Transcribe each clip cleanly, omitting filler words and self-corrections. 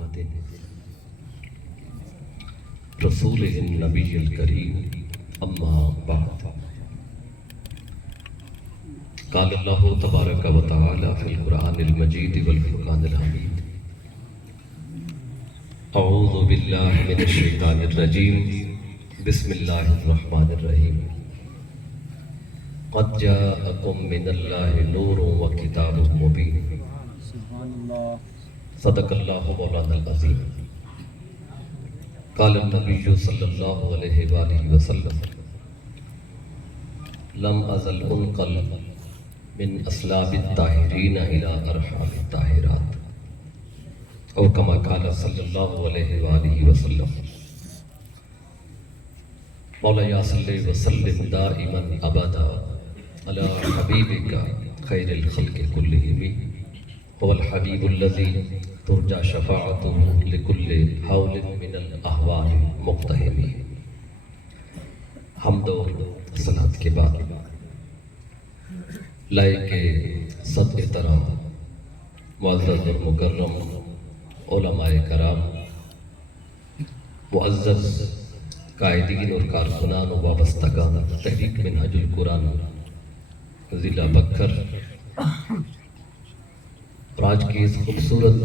محمد رسول النبی الکریم اما بعد قال اللہ تبارک و تعالی فی القرآن المجید والفرقان الحمید اعوذ باللہ من الشیطان الرجیم بسم اللہ الرحمن الرحیم قد جاءکم من اللہ نور و کتاب مبین صدق اللہ مولانا العظیم قال النبی صلی اللہ علیہ وآلہ وسلم لم ازل انقل من اسلاب الطاہرین الى ارحام الطاہرات او کما قال صلی اللہ علیہ وآلہ وسلم مولا یا صلی وسلم دائما ابدا علی حبیبک خیر الخلق کلہم هو الحبیب الذی ترجى شفاعته لكل حول من الاحوال مقتحم حمد و صلاۃ کے بعد لائق صد احترام معزز اور مکرم علماء کرام معزز قائدین اور کارکنان و وابستگان تحریک منہج القرآن ضلع بکر اور آج کی اس خوبصورت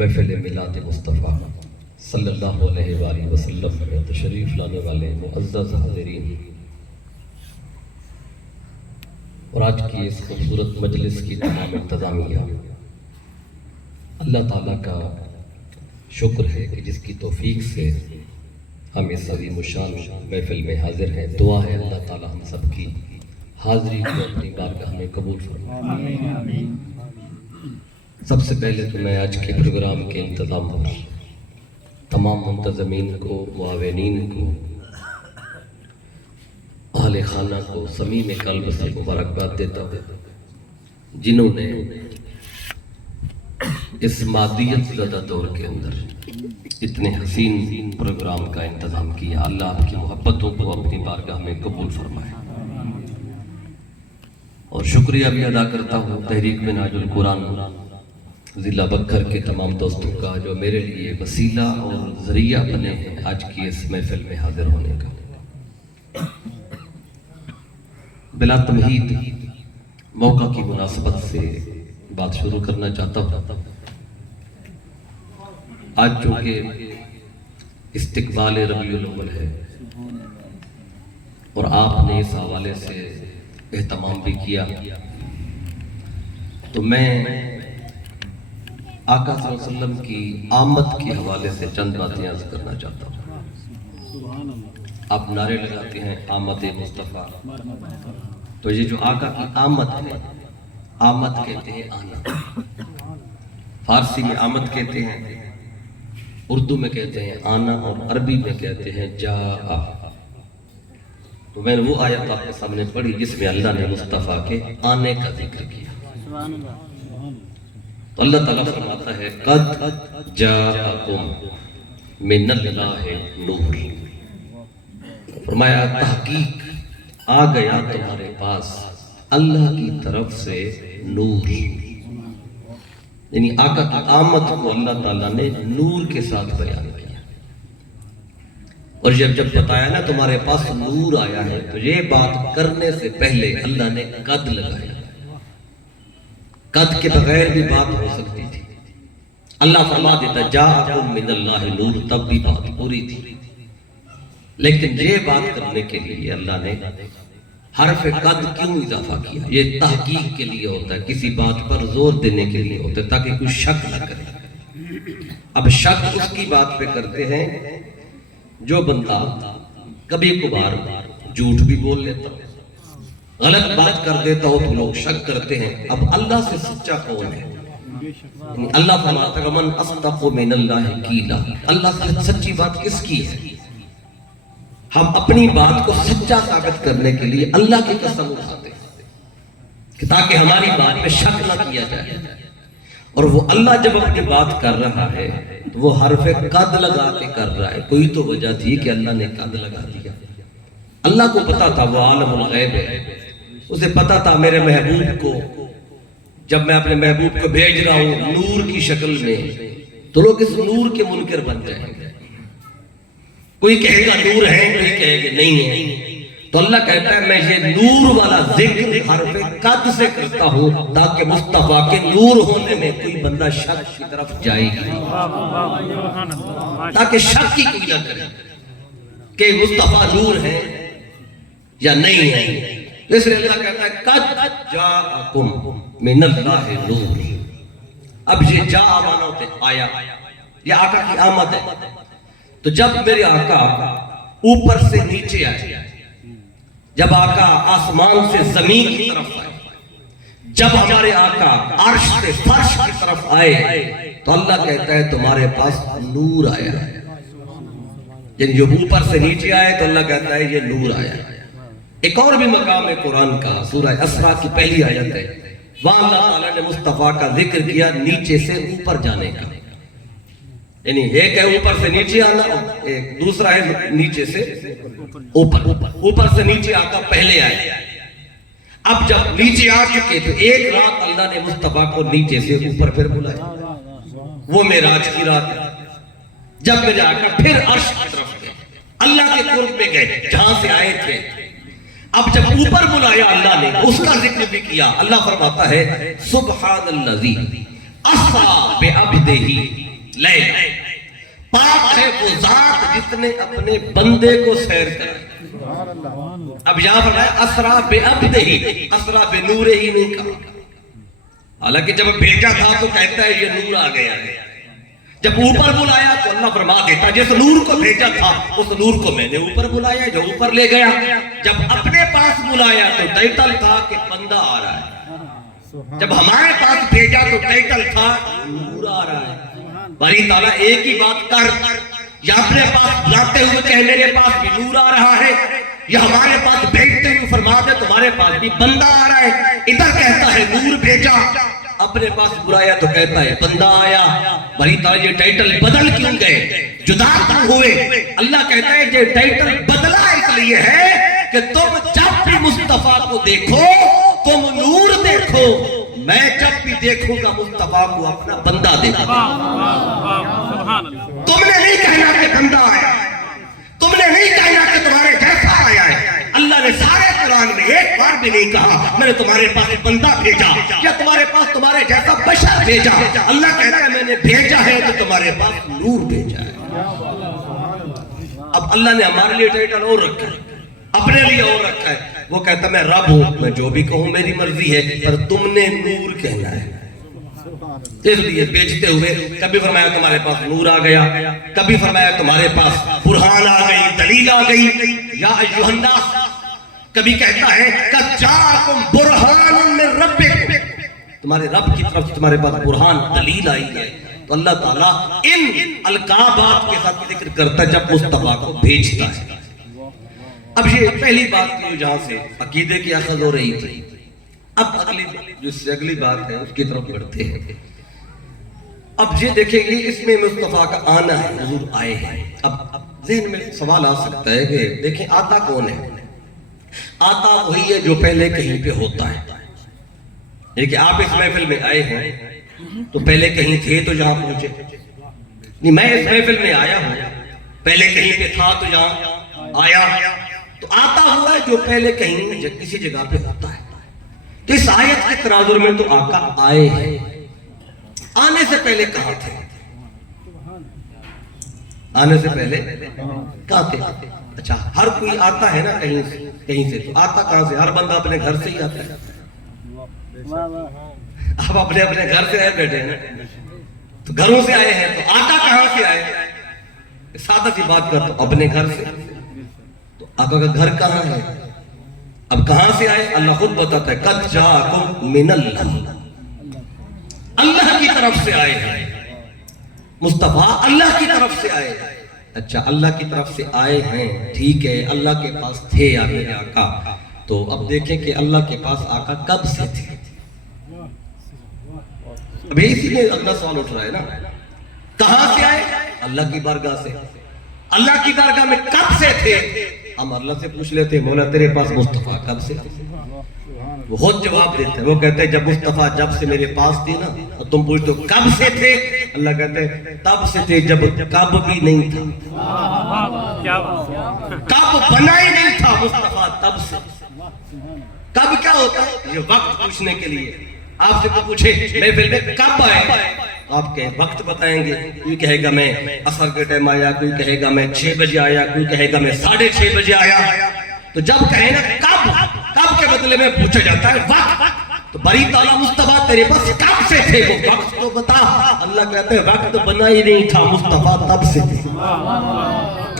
محفل میلاد مصطفیٰ صلی اللہ علیہ وآلہ وسلم میں تشریف لانے والے معزز حاضرین اور آج کی اس خوبصورت مجلس کی تمام انتظامیہ، اللہ تعالیٰ کا شکر ہے کہ جس کی توفیق سے ہم اس عظیم الشان محفل میں حاضر ہیں۔ دعا ہے اللہ تعالیٰ ہم سب کی حاضری کو اپنی بارگاہ میں قبول فرمائے۔ سب سے پہلے تو میں آج کے پروگرام کے انتظام پر تمام منتظمین کو، معاونین کو، اہل خانہ کو صمیم قلب سے مبارکباد دیتا ہوں جنہوں نے اس مادیت زدہ دور کے اندر اتنے حسین پروگرام کا انتظام کیا۔ اللہ آپ کی محبتوں کو اپنی بارگاہ میں قبول فرمائے۔ اور شکریہ بھی ادا کرتا ہوں تحریک منہج القرآن ضلع بکر کے تمام دوستوں کا جو میرے لیے وسیلہ اور ذریعہ بنے ہیں آج کی اس محفل میں حاضر ہونے کا۔ بلا تمہید موقع کی مناسبت سے بات شروع کرنا چاہتا ہوں۔ آج چونکہ استقبال ربیع الاول ہے اور آپ نے اس حوالے سے اہتمام بھی کیا، تو میں آقا صلی اللہ علیہ وسلم کی آمد کے حوالے سے چند باتیں عرض کرنا چاہتا ہوں۔ آپ نعرے لگاتے ہیں آمد مصطفیٰ، تو یہ جو آقا کی آمد ہے، آمد کہتے ہیں آنا، فارسی میں آمد کہتے ہیں، اردو میں کہتے ہیں آنا، اور عربی میں کہتے ہیں جاء۔ تو میں نے وہ آیت آپ کے سامنے پڑھی جس میں اللہ نے مصطفیٰ کے آنے کا ذکر کیا۔ تو اللہ تعالیٰ فرماتا ہے قد جاءکم من اللہ نور، فرمایا تحقیق آ گیا تمہارے پاس اللہ کی طرف سے نور، یعنی آقا کی آمد کو اللہ تعالیٰ نے نور کے ساتھ بیان کیا۔ اور جب بتایا نا تمہارے پاس نور آیا ہے، تو یہ بات کرنے سے پہلے اللہ نے قد لگایا۔ قد کے بغیر بھی بات ہو سکتی تھی، اللہ فرما دیتا جاءکم من اللہ نور، تب بھی بات پوری تھی، لیکن یہ بات کرنے کے لیے اللہ نے حرف قد کیوں اضافہ کیا؟ یہ تحقیق کے لیے ہوتا ہے، کسی بات پر زور دینے کے لیے ہوتا ہے تاکہ کوئی شک نہ کرے۔ اب شک اس کی بات پہ کرتے ہیں جو بندہ کبھی کبھار جھوٹ بھی بول لیتا ہو، غلط بات کر دیتا ہو، تو لوگ شک کرتے ہیں اب اللہ سے سچا کون ہے؟ یعنی اللہ فرماتا ہے ومن اصدق من اللہ قیلا، اللہ سے سچی بات کس کی ہے؟ ہم اپنی بات کو سچا ثابت کرنے کے لیے اللہ کی قسم اٹھاتے ہیں کہ تاکہ ہماری بات پہ شک نہ کیا جائے۔ اور وہ اللہ جب اپنی بات کر رہا ہے تو وہ حرف قد لگا کے کر رہا ہے، کوئی تو وجہ تھی کہ اللہ نے قد لگا دیا۔ اللہ کو پتا تھا وہ عالم الغیب ہے، اسے پتا تھا میرے محبوب کو جب میں اپنے محبوب کو بھیج رہا ہوں نور کی شکل میں تو لوگ اس نور کے منکر بن جائیں گے. کوئی کہے گا نور ہے, کوئی کہے گا نہیں ہے. تو اللہ کہتا ہے میں یہ نور والا ذکر حرف قد سے کرتا ہوں تاکہ مصطفیٰ کے نور ہونے میں کوئی بندہ شک کی طرف جائے گی, تاکہ شک کی کوئی نہ کرے کہ مصطفیٰ نور ہے یا نہیں ہے. اس لیے اللہ کہتا ہے قد جاءکم من اللہ نور. اب یہ جا مانا ہوتے آیا, یہ آقا کی آمد ہے. تو جب میرے آقا اوپر سے نیچے آئے, جب آقا آسمان سے زمین کی طرف آئے, جب ہمارے آقا عرش سے فرش کی طرف آئے, تو اللہ کہتا ہے تمہارے پاس نور آیا ہے. یعنی جو اوپر سے نیچے آئے تو اللہ کہتا ہے یہ نور آیا ہے. ایک اور بھی مقام ہے قرآن کا, سورہ اسراء کی پہلی آیت ہے, وہاں اللہ تعالیٰ نے مصطفیٰ کا ذکر کیا نیچے سے اوپر جانے کا. یعنی ایک ہے اوپر سے نیچے آنا, ایک دوسرا ہے نیچے سے اوپر. اوپر سے نیچے آقا پہلے آئے. اب جب نیچے آ چکے تو ایک رات اللہ نے مصطفیٰ کو نیچے سے اوپر پھر بلایا, وہ معراج کی رات ہے. جب میرے آقا پھر عرش کی طرف گئے, اللہ کے قرب میں گئے جہاں سے آئے تھے. اب جب اوپر بلایا اللہ نے اس کا ذکر بھی کیا. اللہ فرماتا ہے سبحان الذی اسریٰ بعبدہ لیلا, پاک ہے وہ ذات جس نے اپنے بندے کو سیر کرا. اب یہاں پر ہے اسریٰ بعبدہ, اسریٰ بنورہ ہی نہیں کہا, حالانکہ جب بھیجا تھا تو کہتا ہے یہ نور آ گیا ہے. جب اوپر بلایا تو اللہ فرما دیتا جس نور کو بھیجا تھا اس نور کو میں نے اوپر بلایا, جو اوپر لے گیا. جب اپنے پاس بلایا تو ٹائٹل تھا کہ بندہ آ رہا ہے. جب ہمارے پاس بھیجا تو ٹائٹل تھا نور آ رہا ہے. باری تعالیٰ ایک ہی بات کر, یا اپنے پاس بلاتے ہوئے کہ میرے پاس بھی نور آ رہا ہے, یا ہمارے پاس بھیجتے ہوئے فرما دے تمہارے پاس بھی بندہ آ رہا ہے. ادھر کہتا ہے نور بھیجا, اپنے پاس بلایا تو کہتا ہے بندہ آیا. بھائی تعالیٰ یہ ٹائٹل بدل کیوں گئے, جدا کیوں ہوئے؟ اللہ کہتا ہے یہ ٹائٹل بدلا اس لیے ہے کہ تم جب بھی مصطفیٰ کو دیکھو تم نور دیکھو, میں جب بھی دیکھوں گا مصطفیٰ کو اپنا بندہ دیکھوں. تم نے نہیں کہنا کہ بندہ آیا, تم نے نہیں کہنا کہ تمہارے جیسا آیا ہے. اللہ نے سارے قرآن میں ایک بار بھی نہیں کہا میں نے تمہارے پاس بندہ بھیجا یا تمہارے پاس تمہارے جیسا بشر بھیجا. اللہ کہتا ہے میں نے بھیجا ہے تو تمہارے پاس نور بھیجا ہے. اب اللہ نے ہمارے لیے ٹائٹل اور رکھا ہے, اپنے لیے اور رکھا ہے. وہ کہتا میں رب ہوں, میں جو بھی کہوں میری مرضی ہے, پر تم نے نور کہنا ہے. اس لیے بیچتے ہوئے کبھی فرمایا تمہارے پاس نور آ گیا, کبھی فرمایا تمہارے پاس برہان آ گئی, دلیل آ گئی. یا ایھا الناس, کبھی کہتا ہے قد جاءکم برہان من ربکم, تمہارے رب کی طرف سے تمہارے پاس برہان دلیل آئی ہے. تو اللہ تعالیٰ ان القابات کے ساتھ ذکر کرتا ہے جب مصطفیٰ کو بھیجتا ہے. اب یہ پہلی بات تھی جہاں سے عقیدے کی اخذ ہو رہی تھی. اب اگلی بات ہے اس کی طرف بڑھتے ہیں. اب یہ دیکھیں گے اس میں مصطفیٰ کا آنا ہے, حضور آئے ہیں. اب ذہن میں سوال آ سکتا ہے کہ دیکھیں آتا کون ہے؟ آتا وہی ہے جو پہلے کہیں پہ ہوتا ہے. یعنی کہ آپ اس محفل میں آئے ہیں تو پہلے کہیں تھے تو جہاں پہنچے. نہیں, میں اس محفل میں آیا ہوں, پہلے کہیں پہ تھا تو جہاں آیا. تو آتا ہوا ہے جو پہلے کہیں کسی جگہ پہ ہوتا ہے. تو اس آیت کے تناظر میں تو آقا آئے ہیں, آنے سے پہلے کہاں تھے؟ آنے سے پہلے کہاں تھے؟ اچھا, ہر کوئی آتا ہے نا کہیں سے, تو آتا کہاں سے؟ ہر بندہ اپنے گھر سے ہی آتا ہے. آپ اپنے گھر سے آئے بیٹھے ہیں نا, تو گھروں سے آئے ہیں, تو آتا کہاں سے آئے؟ سادہ سی بات کر, تو اپنے گھر سے. تو آقا کا گھر کہاں ہے؟ اب کہاں سے آئے؟ اللہ خود بتاتا ہے قد جاءکم من اللہ, اللہ کی طرف سے آئے ہیں. مصطفیٰ اللہ کی طرف سے آئے ہیں. اچھا, اللہ کی طرف سے آئے ہیں, ٹھیک ہے, اللہ کے پاس تھے یا میرے آقا. تو اب دیکھیں کہ اللہ کے پاس آقا کب سے تھے. ابھی اسی میں اگلا سوال اٹھ رہا ہے نا, کہاں سے آئے؟ اللہ کی بارگاہ سے. اللہ کی بارگاہ میں کب سے تھے؟ ہم اللہ سے پوچھ لیتے ہیں مولا تیرے پاس مصطفیٰ کب سے؟ وہ خود جواب دیتے ہیں، وہ کہتے ہیں جب مصطفیٰ جب سے میرے پاس تھی نا، اور تم پوچھتے ہو کب سے تھے، اللہ کہتے ہیں تب سے تھے جب کب بھی نہیں تھا، کب بنا ہی نہیں تھا مصطفیٰ، تب سے۔ کب کیا ہوتا ہے؟ یہ وقت پوچھنے کے لیے۔ آپ سے کوئی پوچھے محفل میں کب آئے، آپ کے وقت بتائیں گے، کوئی کہے گا میں عصر کے ٹائم آیا، کوئی کہے گا میں 6 بجے آیا، کوئی کہے گا میں 6:30 بجے آیا۔ تو جب کہیں نا کب، کب کے بدلے میں پوچھا جاتا ہے وقت، تو بری تعالیٰ مصطفیٰ تیرے پاس کب سے تھے، وہ وقت تو بتا۔ اللہ کہتے ہیں وقت بنا ہی نہیں تھا مصطفیٰ، تب سے تھے۔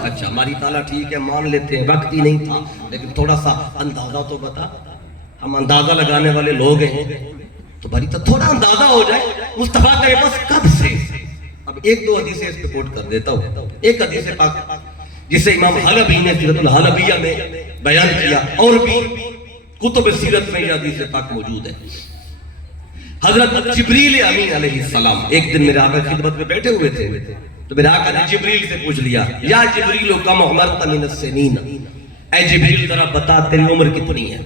اچھا ہماری تعالیٰ ٹھیک ہے مان لیتے ہیں وقت ہی نہیں تھا، لیکن تھوڑا سا اندازہ تو بتا، ہم اندازہ لگانے والے لوگ ہیں، تو بھاری تو تھوڑا اندازہ ہو جائے مصطفیٰ تیرے پاس کب سے۔ اب 1-2 حدیثیں اس پہ کوٹ کر دیتا ہوں۔ ایک حدیث پاک جسے امام حلبی نے سیرت الحلبیہ میں بیان کیا، اور بھی کتب سیرت میں یہ حدیث پاک موجود ہے۔ حضرت جبریل امین علیہ السلام ایک دن میرے آقا خدمت میں بیٹھے ہوئے تھے، تو میرے آقا نے جبریل سے پوچھ لیا، یا جبریل کم عمرت من السنین، اے جبریل ذرا بتا تیری عمر کتنی ہے،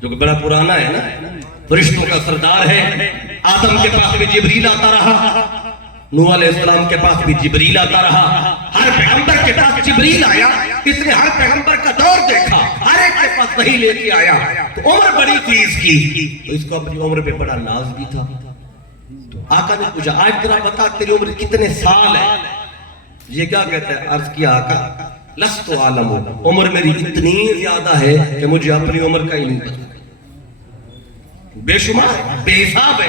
جو کہ بڑا پرانا ہے نا، فرشتوں کا سردار ہے۔ آدم کے پاس بھی جبریل آتا رہا، نوح علیہ السلام کے پاس بھی جبریل آتا رہا، ہر پیغمبر کے پاس جبریل آیا، اس نے ہر پیغمبر کا دور دیکھا، ہر ایک کے پاس وحی لے کے آیا، تو عمر بڑی تھی اس کی، تو اس کو اپنی عمر پہ بڑا ناز بھی تھا۔ تو آقا نے پوچھا آج ذرا بتا تیری عمر کتنے سال ہے، یہ کیا کہتا ہے، عرض کیا آقا لست عالم، عمر میری اتنی زیادہ ہے کہ مجھے اپنی عمر کا ہی نہیں پتا، بے شمار بے حساب ہے،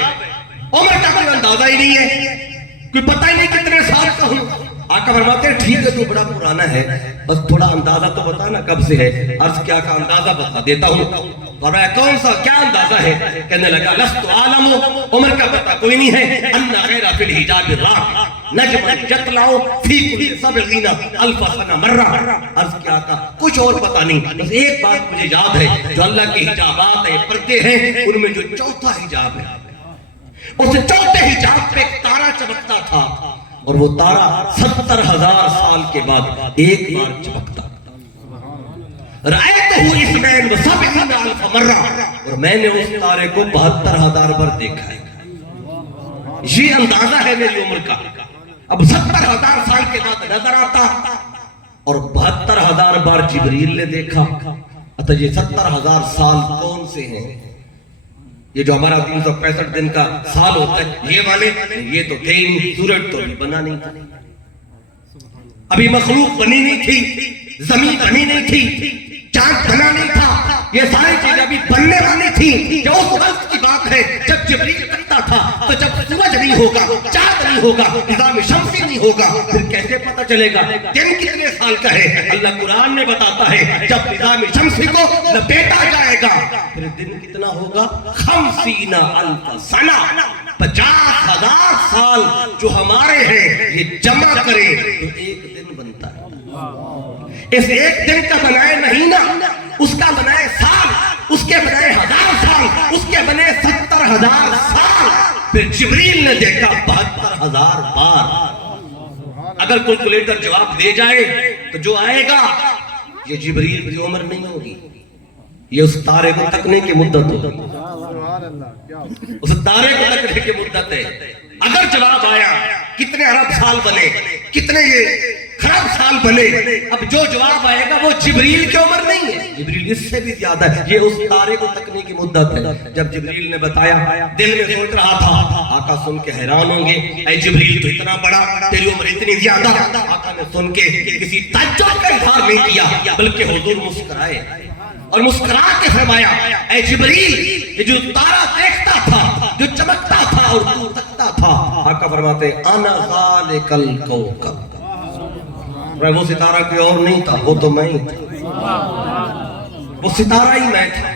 عمر کا کوئی اندازہ ہی نہیں ہے، کوئی پتہ ہی نہیں کتنے سال کا ہوں۔ آقا فرماتے ہیں ٹھیک ہے تو بڑا پرانا ہے، بس تھوڑا اندازہ تو بتا نا کب سے ہے۔ عرض کیا کا اندازہ بتا دیتا ہوں۔ فرمایا کون سا کیا اندازہ ہے؟ کہنے لگا لست عالم، عمر کا پتہ کوئی نہیں ہے، ان غیر فی الحجاب الراہ نجم یطلع فی کل 70 الف سنہ مرہ۔ عرض کیا کا کچھ اور پتہ نہیں، بس ایک بات مجھے یاد ہے، جو اللہ کے حجابات ہیں پردے ہیں، ان میں جو چوتھا حجاب ہے، اس چوتھے حجاب پہ ایک تارا چمکتا تھا، اور وہ تارا 70,000 سال کے بعد ایک بار چمکتا۔ رأیتہ اثنین و سبعین الف مرہ، اور میں نے اس تارے کو 72,000 بار دیکھا ہے۔ یہ اندازہ ہے میری عمر کا۔ اب 70,000 سال کے بعد نظر آتا، اور 72,000 بار جبریل نے دیکھا۔ اچھا یہ 70,000 سال کون سے ہیں؟ یہ جو ہمارا 365 دن کا سال ہوتا ہے یہ والے، یہ تو تھے ہی نہیں، سورج تو بھی بنا نہیں تھا، ابھی مخلوق بنی نہیں تھی، زمین بنی نہیں تھی، چاند بنا نہیں تھا، یہ ساری چیزیں ابھی بننے والی تھی۔ جو اس وقت کی بات ہے جب جبریل کرتا تھا، تو جب سورج نہیں ہوگا، چاند نہیں ہوگا، نظام شمسی نہیں ہوگا، پھر کیسے پتہ چلے گا دن کتنے سال کا ہے؟ اللہ قرآن میں بتاتا ہے جب نظام شمسی کو لپیٹا جائے گا پھر دن کتنا ہوگا؟ 50 الف سنہ، 50,000 سال جو ہمارے ہیں یہ جمع کرے تو ایک دن بنتا ہے۔ اس ایک دن کا بنائے مہینہ، اس کا بنائے سال، اس کے بنائے 1000 سال، اس کے بنے 70,000 سال۔ پھر جبریل نے دیکھا 72,000 بار۔ اگر کیلکولیٹر جواب دے جائے تو جو آئے گا یہ جبریل کی عمر نہیں ہوگی، یہ اس تارے کو تکنے کی مدت ہوگی، اس تارے کو تکنے کی مدت ہے۔ اگر جواب آیا کتنے ارب سال بنے، کتنے یہ خراب سال بنے، اب جو جواب آئے گا وہ جبریل کی عمر نہیں ہے، جبریل اس سے بھی زیادہ ہے، یہ اس تارے کو تکنے کی مدت ہے۔ جب جبریل نے بتایا دل میں سوچ رہا تھا، آقا سن کے حیران ہوں گے، اے جبریل تو اتنا بڑا، تیری عمر اتنی زیادہ۔ آقا نے سن کے کسی تعجب کا اظہار نہیں کیا، بلکہ حضور مسکرائے اور مسکرا کے فرمایا اے جبریل یہ جو تارا دیکھتا تھا، جو چمکتا تھا اور تو تکتا تھا، آقا فرماتے انا ذالک الکوکب، وہ ستارہ کوئی اور نہیں تھا، وہ تو میں ہی تھا، وہ ستارہ ہی میں تھا۔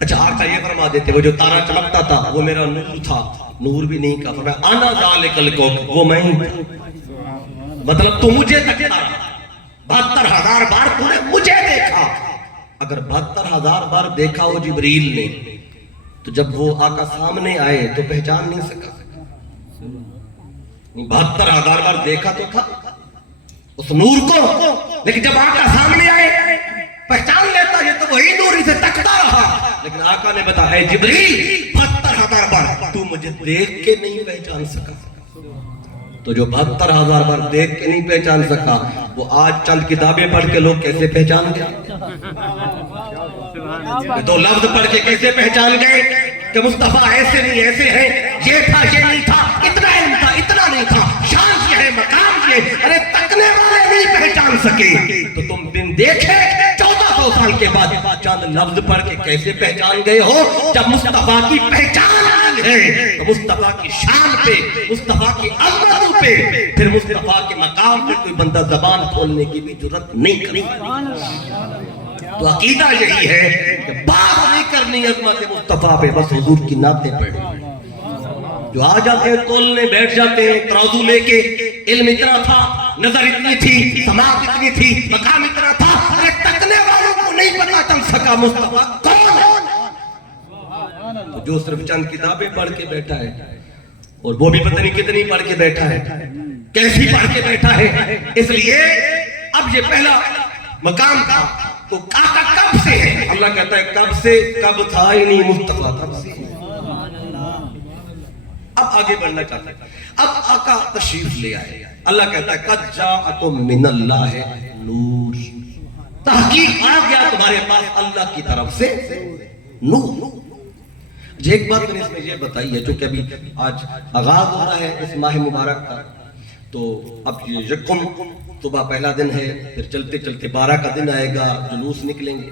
اچھا آقا یہ فرما دیتے وہ جو تارا چمکتا تھا وہ میرا نور تھا، نور بھی نہیں کہا، فرمایا انا ذالک الکوکب، وہ میں ہی تھا، مطلب تو مجھے تکتا رہا، 72,000 بار تو نے مجھے دیکھا۔ اگر 72,000 بار دیکھا ہو جبریل نے تو جب وہ آقا سامنے آئے تو پہچان نہیں سکا، 72,000 بار دیکھا تو تھا اس نور کو، لیکن جب آقا سامنے آئے پہچان لیتا یہ تو وہی نور اسے تکتا رہا، لیکن آقا نے بتایا اے جبریل 72,000 بار تو مجھے دیکھ کے نہیں پہچان سکا، تو جو 72,000 بار دیکھ کے نہیں پہچان سکا وہ آج چند کتابیں پڑھ کے لوگ کیسے پہچان گئے؟ دو لفظ پڑھ کے کیسے پہچان گئے کہ مصطفیٰ ایسے نہیں ایسے ہیں، یہ تھا یہ نہیں تھا، اتنا علم تھا اتنا نہیں تھا، شان یہ ہے مقام یہ، ارے تکنے والے نہیں پہچان سکے تو تم بن دیکھے 1400 سال کے بعد چند لفظ پڑھ کے کیسے پہچان گئے ہو؟ جب مصطفیٰ کی پہچان آئی ہے تو مصطفیٰ کی شان پہ، مصطفیٰ کی عظمتوں پہ، پھر مصطفیٰ کے مقام پہ کوئی بندہ زبان کھولنے کی بھی جرات نہیں کرے۔ تو عقیدہ یہی ہے کہ بات نہیں کرنی عظمت مصطفیٰ پہ، بس حضور کی نعتیں پڑھیں۔ جو آ جاتے ہیں تولنے بیٹھ جاتے ہیں ترازو لے کے، علم اتنا تھا، نظر اتنی تھی، سماعت اتنی تھی، مقام اتنا تھا، ارے تکنے والوں کو نہیں پتا چل سکا مصطفیٰ کون ہے۔ تو جو صرف چند کتابیں پڑھ کے بیٹھا ہے، اور وہ بھی پتہ نہیں کتنی پڑھ کے بیٹھا ہے، کیسی پڑھ کے بیٹھا ہے، اس لیے اب یہ پہلا مقام تھا تو آقا کب سے ہے؟ اللہ کہتا ہے کب سے، کب تھا ہی نہیں، مصطفیٰ تب سے۔ اب آگے بڑھنا چاہتا ہے، اب آقا تشریف لے آئے، اللہ کہتا ہے قد جاءکم من اللہ نور، تحقیق آ گیا تمہارے پاس اللہ کی طرف سے نور۔ ایک بات میں نے اس میں یہ بتائی ہے، چونکہ ابھی آج آغاز ہو رہا ہے اس ماہ مبارک کا، تو اب یہ یکم صبح پہلا دن ہے، پھر چلتے چلتے 12 کا دن آئے گا، جلوس نکلیں گے،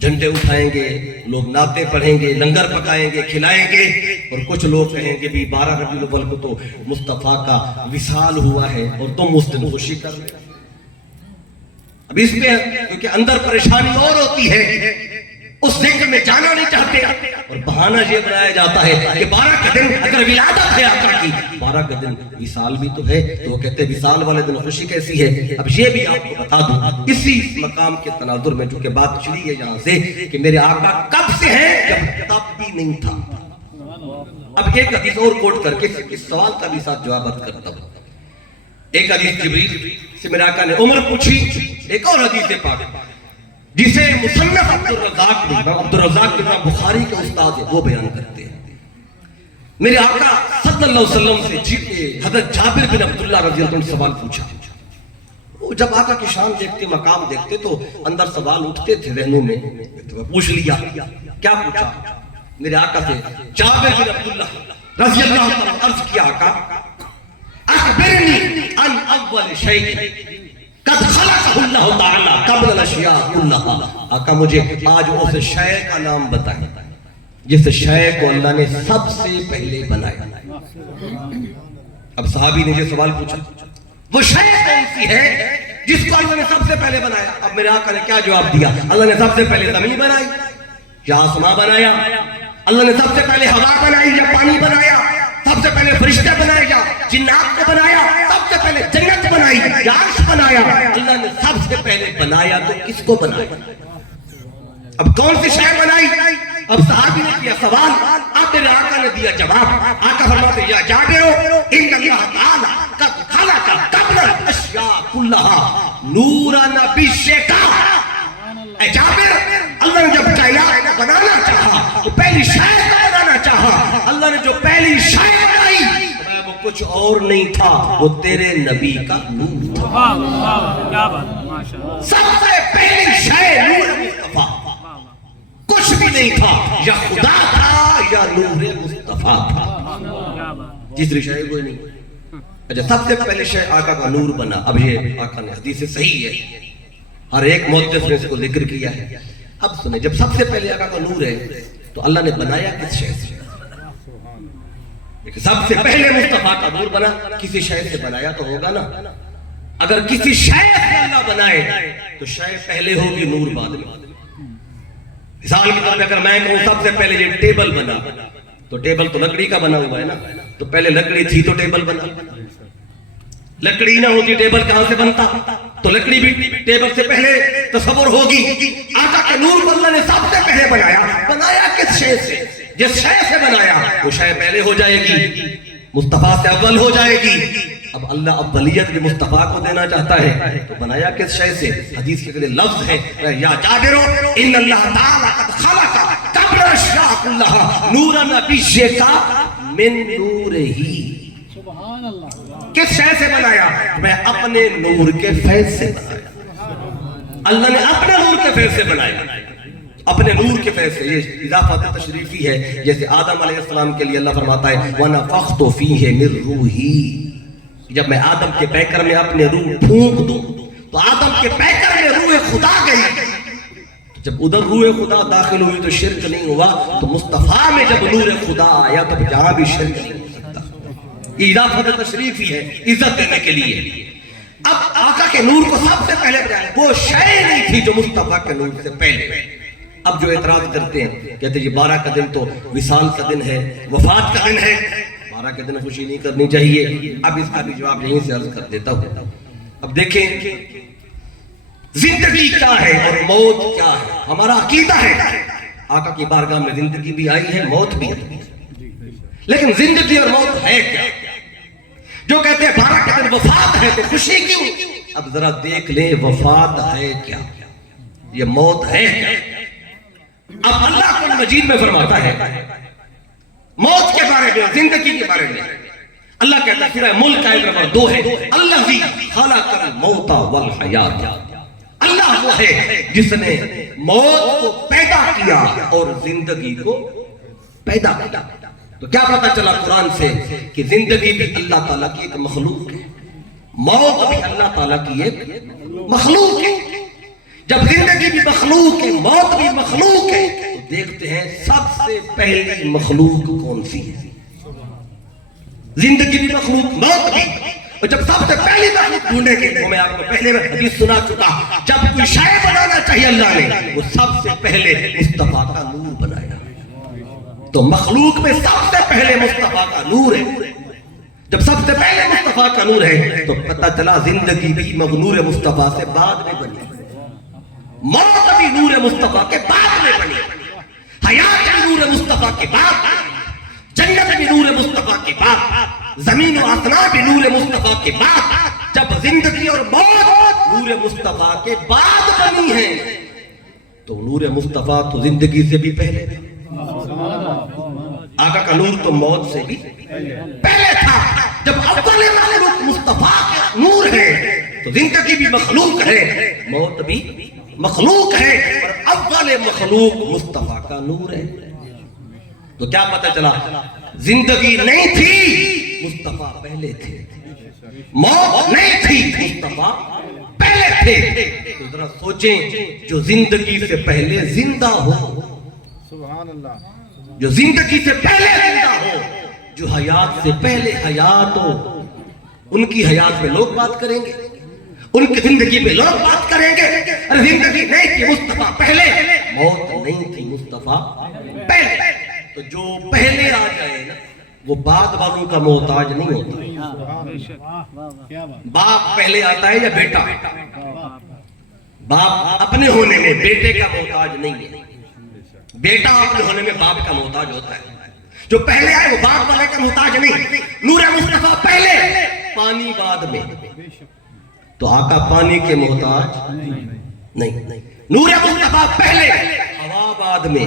جھنڈے اٹھائیں گے، لوگ نعتیں پڑھیں گے، لنگر پکائیں گے، کھلائیں گے، اور کچھ لوگ کہیں گے بھی 12 ربیع الاول کو تو مصطفیٰ کا وصال ہوا ہے اور تم اس دن خوشی کر رہے۔ اب اس میں کیونکہ اندر پریشانی اور ہوتی ہے، اس ذکر میں جانا نہیں چاہتے، اور بہانہ یہ بنایا جاتا ہے کہ 12 کا دن اگر ولادت ہے آقا کی، 12 کا دن وصال بھی تو ہے، تو وہ کہتے ہیں وصال والے دن خوشی کیسی ہے؟ اب یہ بھی آپ کو بتا دوں، اسی مقام کے تناظر میں چونکہ بات چلی ہے یہاں سے کہ میرے آقا کب سے ہیں، جب تب بھی نہیں تھا۔ اب ایک حدیث اور کوٹ کر کے اس سوال کا بھی ساتھ جوابت کرتا ہوں۔ ایک حدیث جبریل سے میرے آقا نے عمر پوچھی، ایک اور حدیث پاک جسے مصنف عبدالرزاق بن بخاری کے استاد وہ بیان کرتے ہیں۔ میرے آقا صلی اللہ علیہ وسلم سے حضرت جابر بن عبداللہ رضی اللہ عنہ نے سوال پوچھا، جب آقا کی شان دیکھتے، مقام دیکھتے تو اندر سوال اٹھتے تھے ذہنوں میں، پوچھ لیا، کیا پوچھا؟ میرے آقا سے جابر بن عبداللہ رضی اللہ عنہ نے عرض کیا، آقا اخبرنی عن اول شیء قد خلقہ اللہ تعالی قبل الاشیاء کلہا، آقا مجھے آج اس شے کا نام بتائیں جس شے کو اللہ نے سب سے پہلے بنایا۔ اب صحابی نے یہ سوال پوچھا وہ شے کون سی ہے جس کو اللہ نے سب سے پہلے بنایا؟ اب میرے آقا نے کیا جواب دیا؟ اللہ نے سب سے پہلے زمین بنائی یا آسمان بنایا؟ اللہ نے سب سے پہلے ہوا بنائی یا پانی بنایا؟ سب سے پہلے فرشتے بنائے یا جنات کو بنایا؟ سب سے پہلے جنت بنائی یا عرش بنایا؟ اللہ نے سب سے پہلے بنایا تو کس کو بنایا؟ اب کون سی شے بنائی؟ اب صحابی نے کیا سوال، اب میرے آقا نے دیا جواب۔ آقا فرماتے یا جابر ان اللہ تعالی قد خلق قبل الاشیاء کلہا نورا بشیکا، اے جابر اللہ نے جب کائنات کو بنانا چاہا تو پہلی شے کو بنانا چاہا، اللہ نے جو پہلی شے بنائی وہ کچھ اور نہیں تھا، وہ تیرے نبی کا نور تھا۔ سب سے پہلی شے نور مصطفیٰ، کچھ بھی نہیں تھا، یا خدا تھا یا نور مصطفیٰ تھا، تیسری شے کوئی نہیں۔ اچھا سب سے پہلے شے آقا کا نور بنا۔ اب یہ آقا نے حدیث صحیح ہے، ہر ایک محدث نے اس کو ذکر کیا ہے۔ اب سنیں، جب سب سے پہلے آقا کا نور ہے تو اللہ نے بنایا کس شے سے؟ سب سے پہلے مصطفیٰ کا نور بنا، کسی شے سے بنایا تو ہوگا نا۔ اگر کسی شے سے اللہ بنائے تو شے پہلے ہوگی، نور بعد میں۔ مثال کے طور پہ اگر میں کہوں سب سے پہلے یہ ٹیبل بنا، تو ٹیبل تو لکڑی کا بنا ہوا ہے نا، تو پہلے لکڑی تھی تو ٹیبل بنا، لکڑی نہ ہوتی ٹیبل کہاں سے بنتا؟ تو لکڑی بھی ٹیبل سے پہلے تصور ہوگی۔ آقا کے نور کو اللہ نے سب سے پہلے بنایا، بنایا کس شے سے؟ جس شے سے بنایا وہ شے پہلے ہو جائے گی، مصطفیٰ سے اول ہو جائے گی۔ اب اللہ اولیت بھی مصطفیٰ کو دینا چاہتا ہے تو بنایا کس شے سے؟ حدیث کے لفظ ہے یا جابرو ان اللہ تعالی قد خلق قبل اشیاء کلھا نورا نبیہ کا من نورہ، سبحان اللہ، کس شے سے بنایا؟ میں اپنے نور کے فیض سے بنایا، اللہ نے اپنے نور کے فیض سے بنایا، اپنے نور کے فیض سے۔ یہ اضافت تشریفی ہے، جیسے آدم علیہ السلام کے لیے اللہ فرماتا ہے وَنَفَخْتُ فِيهِ مِن رُوحِي، جب میں آدم کے پیکر میں اپنے روح پھونک دوں تو آدم کے پیکر میں روح خدا گئی، جب ادھر روح خدا داخل ہوئی تو شرک نہیں ہوا، تو مصطفیٰ میں جب نور خدا آیا تو جہاں بھی شرک نہیں ہو سکتا۔ یہ اضافت تشریفی ہے عزت دینے کے لیے۔ اب آقا کے نور کو سب سے پہلے بجائے وہ شے نہیں تھی جو مصطفیٰ کے نور سے پہلے۔ اب جو اعتراض کرتے ہیں کہتے ہیں یہ 12 کا دن تو وصال کا دن ہے، وفات کا دن ہے، 12 کے دن خوشی نہیں کرنی چاہیے۔ اب اس کا بھی جواب یہیں سے عرض کر دیتا ہوں۔ اب دیکھیں زندگی کیا ہے اور موت کیا ہے، ہمارا عقیدہ ہے آقا کی بارگاہ میں زندگی بھی آئی ہے، موت بھی آئی ہے، لیکن زندگی اور موت ہے کیا؟ جو کہتے ہیں 12 کے دن وفات ہے تو خوشی کیوں؟ اب ذرا دیکھ لیں وفات ہے کیا، یہ موت ہے کیا؟ اب اللہ قرآن مجید میں فرماتا ہے موت کے بارے میں، زندگی کے بارے میں۔ اللہ کہتا ہے سورہ ملک آیت نمبر 2 ہے الذی خلق الموت والحیات، اللہ وہ ہے جس نے موت کو پیدا کیا اور زندگی کو پیدا کیا۔ تو کیا پتہ چلا قرآن سے کہ زندگی بھی اللہ تعالیٰ کی ایک مخلوق ہے، موت بھی اللہ تعالیٰ کی ایک مخلوق ہے۔ جب زندگی بھی مخلوق ہے، موت بھی مخلوق ہے، تو دیکھتے ہیں سب سے پہلی مخلوق کون سی ہے؟ زندگی بھی مخلوق، موت بھی، اور جب سب سے پہلی مخلوق ڈھونڈے گے، وہ میں آپ کو پہلے میں حدیث سنا چکا، جب کوئی شے بنانا چاہیے اللہ نے وہ سب سے پہلے مصطفیٰ کا نور بنایا، تو مخلوق میں سب سے پہلے مصطفیٰ کا نور ہے۔ جب سب سے پہلے مصطفیٰ کا نور ہے تو پتہ چلا زندگی بھی نور مصطفیٰ سے بعد میں بنی، موت بھی نور مصطفیٰ کے بعد میں بنی، حیات بھی نور مصطفیٰ کے بعد، جنت بھی نور مصطفیٰ کے بعد، زمین و آسمان بھی نور مصطفیٰ کے بعد۔ جب زندگی اور موت نور مصطفیٰ کے بعد بنی ہے تو نور مصطفیٰ تو زندگی سے بھی پہلے تھا، آقا کا نور تو موت سے بھی پہلے تھا۔ جب اول مخلوق مصطفیٰ کا نور ہے تو زندگی بھی مخلوق ہے، موت بھی مخلوق ہے، اور اول مخلوق مصطفیٰ کا نور ہے۔ تو کیا پتہ چلا زندگی نہیں تھی، مصطفیٰ پہلے تھے، موت نہیں تھی، مصطفیٰ پہلے تھے۔ تو ذرا سوچیں جو زندگی سے پہلے زندہ ہو، سبحان اللہ، جو زندگی سے پہلے زندہ ہو، جو حیات سے پہلے حیات ہو، ان کی حیات میں لوگ بات کریں گے، ان کی زندگی میں لوگ بات کریں گے ارے زندگی نہیں تھی مصطفیٰ پہلے، موت نہیں تھی مصطفیٰ پہلے۔ تو جو پہلے آ جائے نا وہ بعد والوں کا محتاج نہیں ہوتا۔ باپ پہلے آتا ہے یا بیٹا؟ باپ اپنے ہونے میں بیٹے کا محتاج نہیں ہے، بیٹا اپنے ہونے میں باپ کا محتاج ہوتا ہے۔ جو پہلے آئے وہ باپ والے کا محتاج نہیں، نور مصطفیٰ پہلے، پانی بعد میں، تو آقا پانی کے محتاج نہیں، نور مصطفیٰ پہلے، ہوا بعد میں،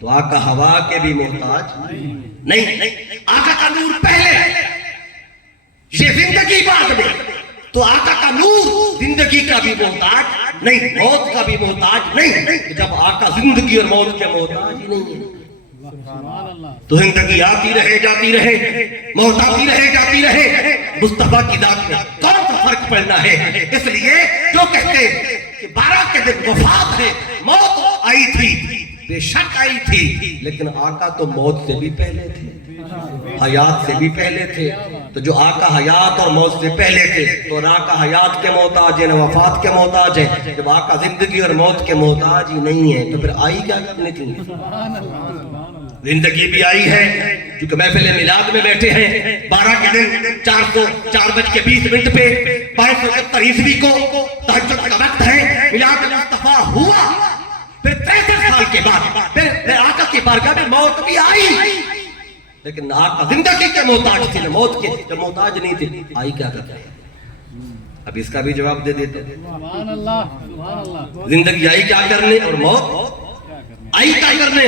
تو آقا ہوا کے بھی محتاج نہیں، آقا کا نور پہلے، یہ زندگی بعد میں، تو آقا کا نور زندگی کا بھی محتاج نہیں، موت کا بھی محتاج نہیں۔ جب آقا زندگی اور موت کے محتاج ہی نہیں ہے تو زندگی آتی رہے جاتی رہے، موت آتی رہے جاتی رہے، مصطفیٰ کی ذات میں کون سا فرق پڑنا ہے؟ اس لیے جو کہتے کہ 12 کے دن وفات ہے، موت آئی تھی، بے شک آئی تھی، لیکن آقا تو موت سے بھی پہلے تھے، حیات سے بھی پہلے تھے۔ تو جو آقا حیات اور موت سے پہلے تھے تو آقا حیات کے محتاج ہیں، وفات کے محتاج ہیں۔ جب آقا زندگی اور موت کے محتاج ہی نہیں ہے تو پھر آئی کیا کرنے تھی؟ زندگی بھی آئی ہے کیونکہ محفل میلاد میں بیٹھے ہیں 12 کے دن 4:20 پہ 2271 عیسوی کو تہجد کا وقت ہے، میلاد مصطفیٰ ہوا، پھر 63 سال کے بعد پھر آقا کی بارگاہ میں موت بھی آئی، لیکن آقا زندگی کے محتاج تھے، موت کے جب محتاج نہیں تھے، آئی کیا کرتے ہیں؟ اب اس کا بھی جواب دے دیتے ہیں۔ سبحان اللہ سبحان اللہ زندگی آئی کیا کرنے اور موت آئی کیا کرنے؟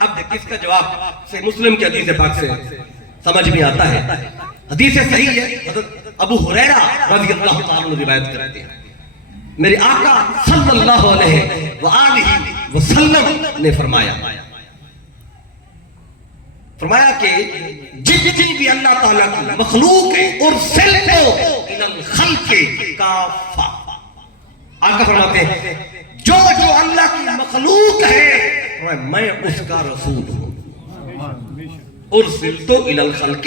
اب دیکھ اس کا جواب صحیح مسلم کی حدیث پاک سے سمجھ میں آتا ہے۔ حدیث صحیح ہے، حضرت ابو ہریرہ رضی اللہ تعالیٰ عنہ روایت کرتے ہیں، میرے آقا صلی اللہ علیہ وآلہ وسلم نے فرمایا کہ جتنی بھی اللہ تعالیٰ کی مخلوق ہے ارسلتو الی الخلق کافہ، آقا فرماتے ہیں جو اللہ کی مخلوق ہے میں اس کا رسول ہوں۔ ارسلتو الی الخلق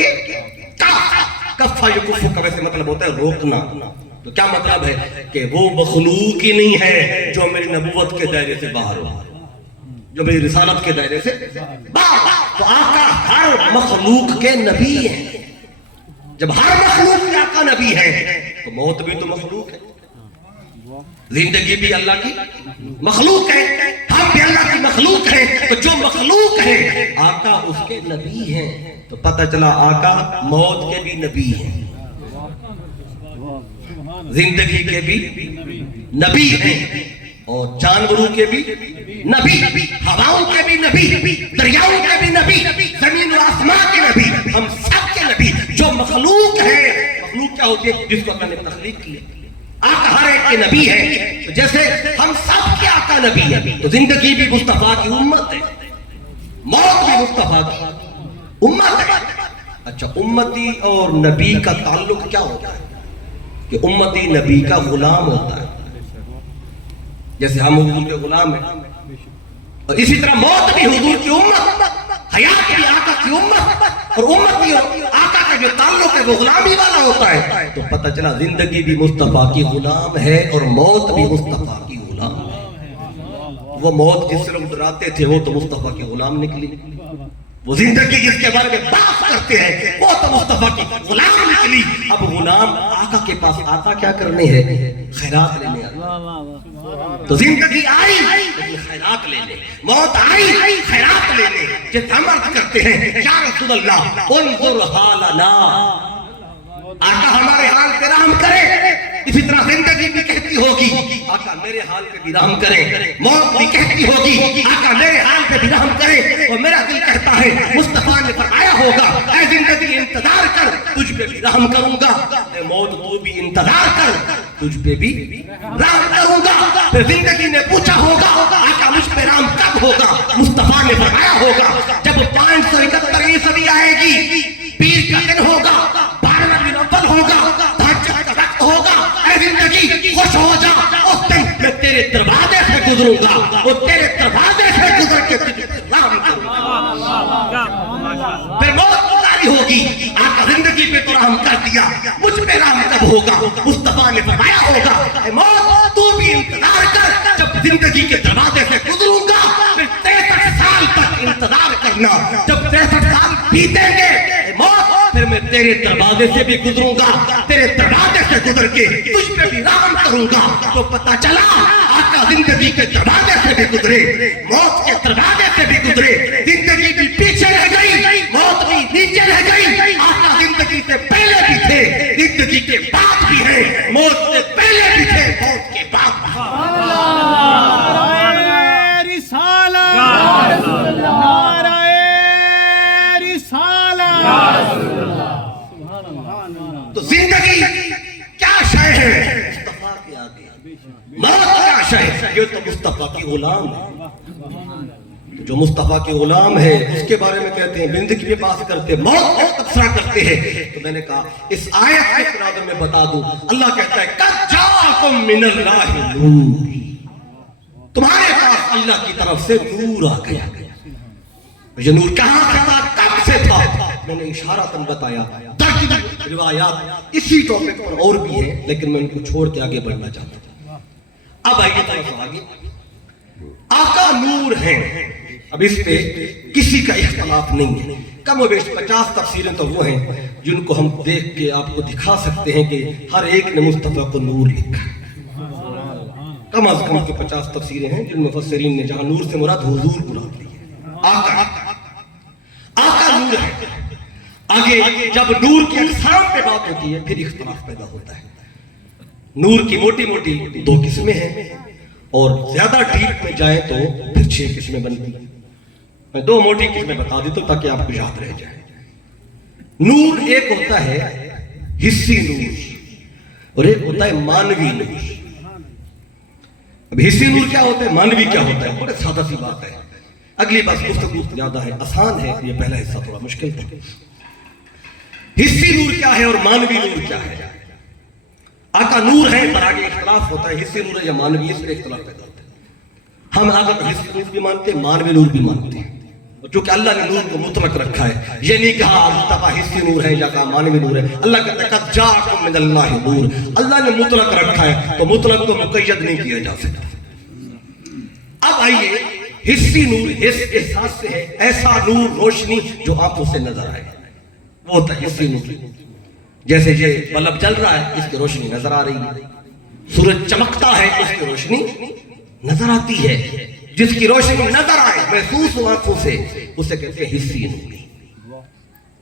کافہ، کفہ یکفو کا ویسے مطلب ہوتا ہے روکنا، تو کیا مطلب ہے کہ وہ مخلوق ہی نہیں ہے جو میری نبوت کے دائرے سے باہر ہو، جو میری رسالت کے دائرے سے باہر۔ تو آقا ہر مخلوق کے نبی ہیں، جب ہر مخلوق کے آقا نبی ہے تو موت بھی تو مخلوق ہے، زندگی بھی اللہ کی مخلوق ہے، ہم بھی اللہ کی مخلوق ہیں، تو جو مخلوق ہے آقا اس کے نبی ہیں، تو پتہ چلا آقا موت کے بھی نبی ہیں، زندگی کے بھی نبی ہیں، اور جانوروں کے بھی نبی، ہواؤں کے بھی نبی، دریاؤں کے بھی نبی، زمین و آسمان کے نبی، ہم سب کے نبی۔ جو مخلوق ہے، مخلوق کیا ہوتی ہے؟ جس کو اللہ نے تخلیق کیا، آقا ہر ایک کے نبی ہے، تو جیسے ہم سب کے آقا نبی ہیں، تو زندگی بھی مصطفیٰ کی امت ہے، موت بھی مصطفیٰ کی امت ہے۔ اچھا، امتی اور نبی کا تعلق کیا ہوتا ہے؟ کہ امتی نبی کا غلام ہوتا ہے، جیسے ہم حضور کے غلام ہیں، اور اسی طرح موت بھی حضور کی امت، حیات بھی آقا کی امت، اور امت بھی آقا کا جو تعلق ہے وہ غلامی والا ہوتا ہے۔ تو پتہ چلا زندگی بھی مصطفیٰ کی غلام ہے اور موت بھی مصطفیٰ کی غلام ہے۔ وہ موت جس سے لوگ ڈراتے تھے وہ تو مصطفیٰ کی غلام نکلی، وہ زندگی جس کے بارے میں بات کرتے ہیں وہ تو مصطفیٰ کی غلام نکلی۔ اب غلام آقا کے پاس آتا کیا کرنے ہے؟ خیرات لینے آتا، تو زندگی آئی لیکن خیرات لینے، موت آئی خیرات لینے، جیسے ہم عرض کرتے ہیں یا رسول اللہ انظر حالنا، آقا ہمارے حال پہ رحم کرے۔ اسی طرح زندگی بھی کہتی ہوگی آقا میرے حال پہ بھی رحم کرے، موت بھی کہتی ہوگی آقا میرے حال پہ بھی رحم کرے، اور میرا دل کہتا ہے مصطفیٰ نے فرمایا ہوگا اے زندگی انتظار کر تجھ پہ بھی رحم کروں گا، اے موت تو بھی انتظار کر تجھ پہ بھی رحم کروں گا۔ پھر زندگی نے پوچھا ہوگا آقا مجھ پہ رحم کب ہوگا؟ مصطفیٰ نے فرمایا ہوگا جب 571 صدی آئے گی، پیر کا دن ہوگا، 12 دن اول ہوگا، تہجد کا وقت ہوگا، اے زندگی خوش ہو جا، اس دن میں تیرے دروازے سے گزروں گا، اور تیرے دروازے سے گزر کے تجھے رحم کروں گا۔ پھر موت گزاری ہوگی آقا زندگی پہ تو رحم کر دیا، مجھ پہ رحم کب ہوگا؟ مصطفیٰ نے فرمایا ہوگا اے موت تو بھی انتظار کر، جب زندگی کے دروازے سے گزروں گا پھر 63 سال تک انتظار کرنا، جب 63 سال بیتیں گے اے موت پھر میں تیرے دروازے سے بھی گزروں گا، تیرے دروازے سے گزر کے تجھ پہ بھی رحم کروں گا۔ تو پتہ چلا آقا زندگی کے دروازے سے بھی گزرے، موت کے دروازے سے بھی گزرے، زندگی بھی پیچھے رہ گئی، موت بھی نیچے رہ گئی۔ آقا زندگی سے پہلے بھی تھے، زندگی کے بعد بھی ہیں، موت سے پہلے بھی تھے، موت کے بعد بھی۔ تو زندگی کیا شے ہے؟ مصطفیٰ کے آگے موت کیا شے ہے؟ یہ تو مصطفیٰ کی غلام ہے، جو مصطفیٰ کے غلام ہے اس کے بارے میں کہتے ہیں زندگی میں بات کرتے ہیں، موت کا تبصرہ کرتے ہیں۔ تو میں نے کہا اس آیت کے تناظر میں بتا دوں، اللہ کہتا ہے قد جاءکم من اللہ نور، تمہارے پاس اللہ کی طرف سے نور آ گیا۔ یہ نور کہاں سے تھا، کب سے تھا؟ میں نے اشارتاً بتایا، درج روایات اسی ٹاپک پر اور بھی ہیں، لیکن میں ان کو چھوڑ کے آگے بڑھنا چاہتا ہوں۔ اب آئیے طرف آگے، آقا نور ہیں، اب اس پہ کسی کا اختلاف نہیں ہے، کم و بیش 50 تفسیریں تو وہ ہیں جن کو ہم دیکھ کے آپ کو دکھا سکتے ہیں کہ ہر ایک نے مصطفیٰ کو نور لکھا ہے۔ کم از کم کے 50 تفسیریں ہیں جن مفسرین نے جہاں نور سے مراد حضور مراد لی ہے۔ آقا نور ہے، آگے جب نور کی اقسام پہ بات ہوتی ہے پھر اختلاف پیدا ہوتا ہے. نور کی موٹی موٹی 2 قسمیں ہیں اور زیادہ ڈیپ میں جائیں تو پھر 6 قسمیں بنتی ہیں. میں 2 موٹی قسمیں بتا دیتا ہوں تاکہ آپ کو یاد رہ جائے. نور ایک ہوتا ہے حسی نور اور ایک ہوتا ہے مانوی نور. اب حسی نور کیا ہوتا ہے, مانوی کیا ہوتا ہے, بڑے سادہ سی بات ہے. اگلی بات گفتگو زیادہ ہے, آسان ہے, یہ پہلا حصہ تھوڑا مشکل تھا. حسی نور کیا ہے اور مانوی نور کیا ہے؟ آقا نور ہے پر آگے اختلاف ہوتا ہے, حسی نور ہے یا مانوی, اس میں اختلاف پیدا ہوتا ہے. ہم آقا کو حسی نور بھی مانتے ہیں, مانوی نور بھی مانتے ہیں. چونکہ اللہ نے نور کو مطلق رکھا ہے, یہ نہیں کہا مصطفیٰ حسی نور ہے یا کہا مانوی نور ہے. اللہ کہتا ہے قد جاءکم من اللہ نور, اللہ نے مطلق رکھا ہے تو مطلق تو مقید نہیں کیا جا سکتا. اب آئیے, حسی نور حس احساس سے ہے, ایسا نور روشنی جو آنکھوں سے نظر آئے, وہ ہوتا ہے حسی نور. جیسے یہ بلب جل رہا ہے, اس کی روشنی نظر آ رہی ہے. سورج چمکتا ہے, اس کی روشنی نظر آتی ہے. جس کی روشنی نظر آئے, محسوس ہو آنکھوں سے, اسے کہتے ہیں حسی نور.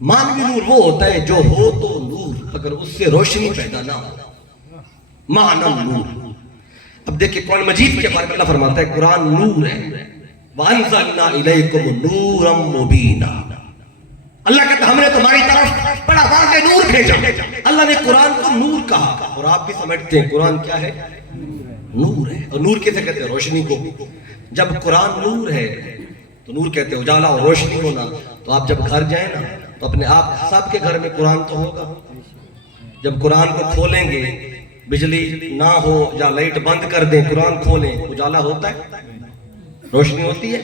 مانوی نور وہ ہوتا ہے جو ہو تو نور اگر اس سے روشنی پیدا نہ ہو, معنی نور. اب دیکھیں قرآن مجید کے بارے میں اللہ فرماتا ہے قرآن نور ہے, وَأَنزَلْنَا إِلَيْكُمْ نُورًا مُبِينًا. اللہ کہتا ہے ہم نے تمہاری طرف بڑا واضح نور بھیجا. اللہ نے قرآن کو نور کہا, اور آپ بھی سمجھتے ہیں قرآن کیا ہے, نور ہے. اور نور کیسے کہتے ہیں, روشنی کو. جب قرآن نور ہے تو نور کہتے ہیں اجالا اور روشنی ہونا. تو آپ جب گھر جائیں نا تو اپنے آپ سب کے گھر میں قرآن تو ہوگا. جب قرآن کو کھولیں گے, بجلی نہ ہو یا لائٹ بند کر دیں, قرآن کھولیں, اجالا ہوتا ہے, روشنی ہوتی ہے.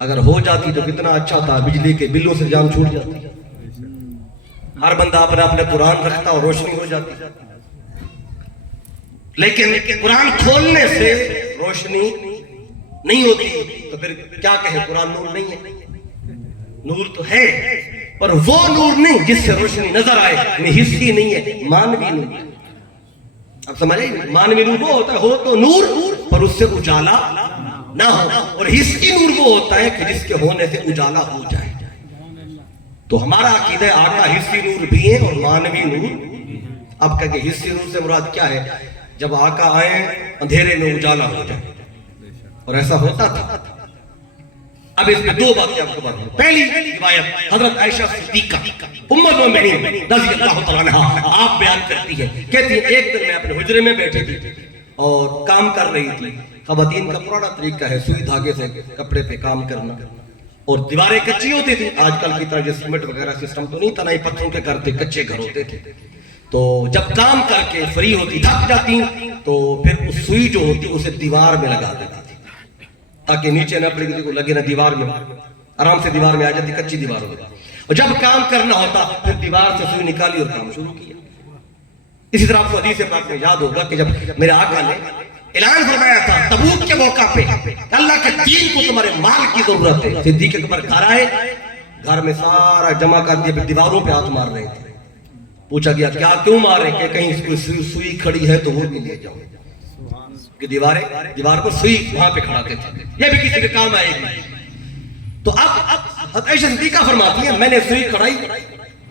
اگر ہو جاتی تو کتنا اچھا تھا, بجلی کے بلوں سے جان چھوٹ جاتی. ہر بندہ اپنے قرآن رکھتا اور روشنی ہو جاتی. لیکن قرآن کھولنے سے روشنی نہیں ہوتی, تو پھر کیا کہیں, قرآن نور نہیں ہے. نور تو ہے پر وہ نور نہیں جس سے روشنی نظر آئے, حسی نہیں ہے, مانوی نور. اب سمجھے, مانوی نور وہ ہوتا ہے ہو تو نور پر اس سے اجالا نہ ہو, اور حسی نور وہ ہوتا ہے کہ جس کے ہونے سے اجالا ہو جائے. تو ہمارا عقیدہ آقا حسی نور بھی ہے اور مانوی نور. اب کہہ کہ حسی نور سے مراد کیا ہے, جب آقا آئیں اندھیرے میں اجالا ہو جائے, اور ایسا ہوتا تھا. اب اس میں 2 باتیں آپ کو بات ہیں. پہلی روایت حضرت عائشہ صدیقہ ام المؤمنین رضی اللہ تعالیٰ عنہا آپ بیان کرتی ہے, کہتی ہے ایک دن میں اپنے حجرے میں بیٹھی تھی اور کام کر رہی تھی. خواتین کا پرانا طریقہ ہے سوئی دھاگے سے کپڑے پہ کام کرنا, اور دیواریں کچی ہوتی تھی. آج کل کی طرح جو سیمنٹ وغیرہ سسٹم تو نہیں تھا, نہیں پتھروں کے گھر تھے, کچے گھر ہوتے تھے. تو جب کام کر کے فری ہوتی, تھک جاتی, تو پھر اس سوئی جو ہوتی اسے دیوار میں لگا دیتی تھی تاکہ نیچے نہ پڑے, کسی کو لگے نہ, دیوار میں آرام سے دیوار میں آ جاتی, کچی دیوار ہوتی. اور جب کام کرنا ہوتا پھر دیوار سے سوئی نکالی اور کام شروع کیا. اسی طرح آپ کو حدیث پاک میں یاد ہوگا کہ جب میرے آقا نے اعلان فرمایا تھا تبوک کے موقع پہ اللہ کے دین کو تمہارے مال کی ضرورت ہے, صدیق اکبر گھر آئے, گھر میں سارا جمع کر دیا, پھر دیواروں پہ ہاتھ مار رہے تھے. پوچھا گیا کیا کیوں مار رہے, کہ کہیں سوئی کھڑی ہے تو وہ بھی لے جاؤ, کہ دیوار پر سوئی وہاں پہ کھڑاتے تھے, یہ بھی کسی کے کام آئے گی. تو اب عائشہ صدیقہ فرماتی ہے میں نے سوئی کھڑائی,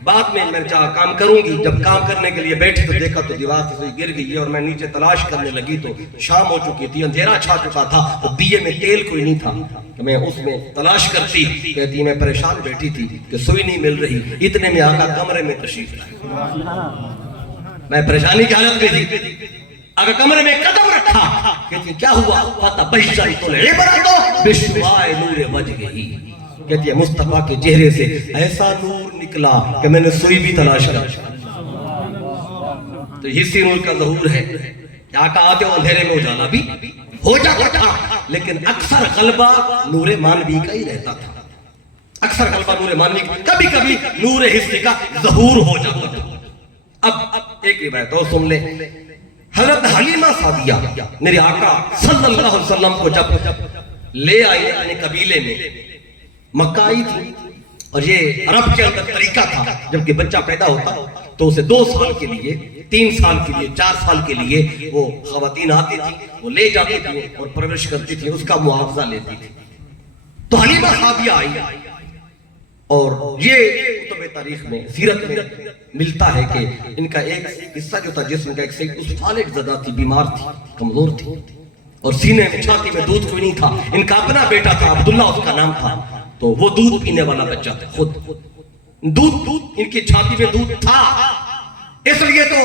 بعد میں چاہا کام کروں گی, جب کام کرنے کے لیے بیٹھی تو دیکھا تو دیوار سے سوئی گر گئی ہے, اور میں نیچے تلاش کرنے لگی تو شام ہو چکی تھی, اندھیرا چھا چکا تھا, تو دیے میں تیل کوئی نہیں تھا کہ میں اس میں تلاش کرتی. کہتی میں پریشان بیٹھی تھی کہ سوئی نہیں مل رہی, اتنے میں آقا کمرے میں تشریف لائے. میں پریشانی کی حالت میں تھی, آقا کمرے میں قدم رکھا, کہتی کیا ہوا, فتبشرت العبرۃ بشعاع نور وجہہ. کہتی ہے مصطفیٰ کے چہرے سے ایسا نور نکلا کہ میں نے سوئی بھی تلاش کر. تو حسی نور کا ظہور ہے کہ آقا آتے ہو اندھیرے میں اجالا بھی ہو جاتا تھا, لیکن اکثر غلبہ نور مانوی کا ہی رہتا تھا. اکثر غلبہ نور مانوی کا, کبھی کبھی نور حسی کا ظہور ہو جاتا تھا. اب ایک روایت اور سن لیں. حضرت حلیمہ سعدیہ میرے آقا صلی اللہ علیہ وسلم کو جب لے آئے اپنے قبیلے میں, مکہ آئی تھی, اور یہ عرب کے اندر طریقہ تھا جب کہ بچہ پیدا ہوتا تو اسے 2 سال کے لیے, 3 سال کے لیے, 4 سال کے لیے وہ خواتین آتی تھی, وہ لے جاتی تھی اور پرورش کرتی تھی, اس کا معاوضہ لیتی تھی. تو حلیمہ صحابیہ آئی, اور یہ کتب تاریخ میں سیرت میں ملتا ہے کہ ان کا ایک حصہ جو تھا جسم کا ایک سے اس فالج زدہ تھی، بیمار تھی، کمزور تھی، اور سینے میں چھاتی میں دودھ کوئی نہیں تھا. ان کا اپنا بیٹا تھا، عبداللہ اس کا نام تھا، تو وہ دودھ پینے والا بچہ تھا. خود دودھ ان کی چھاتی میں دودھ تھا، اس لیے تو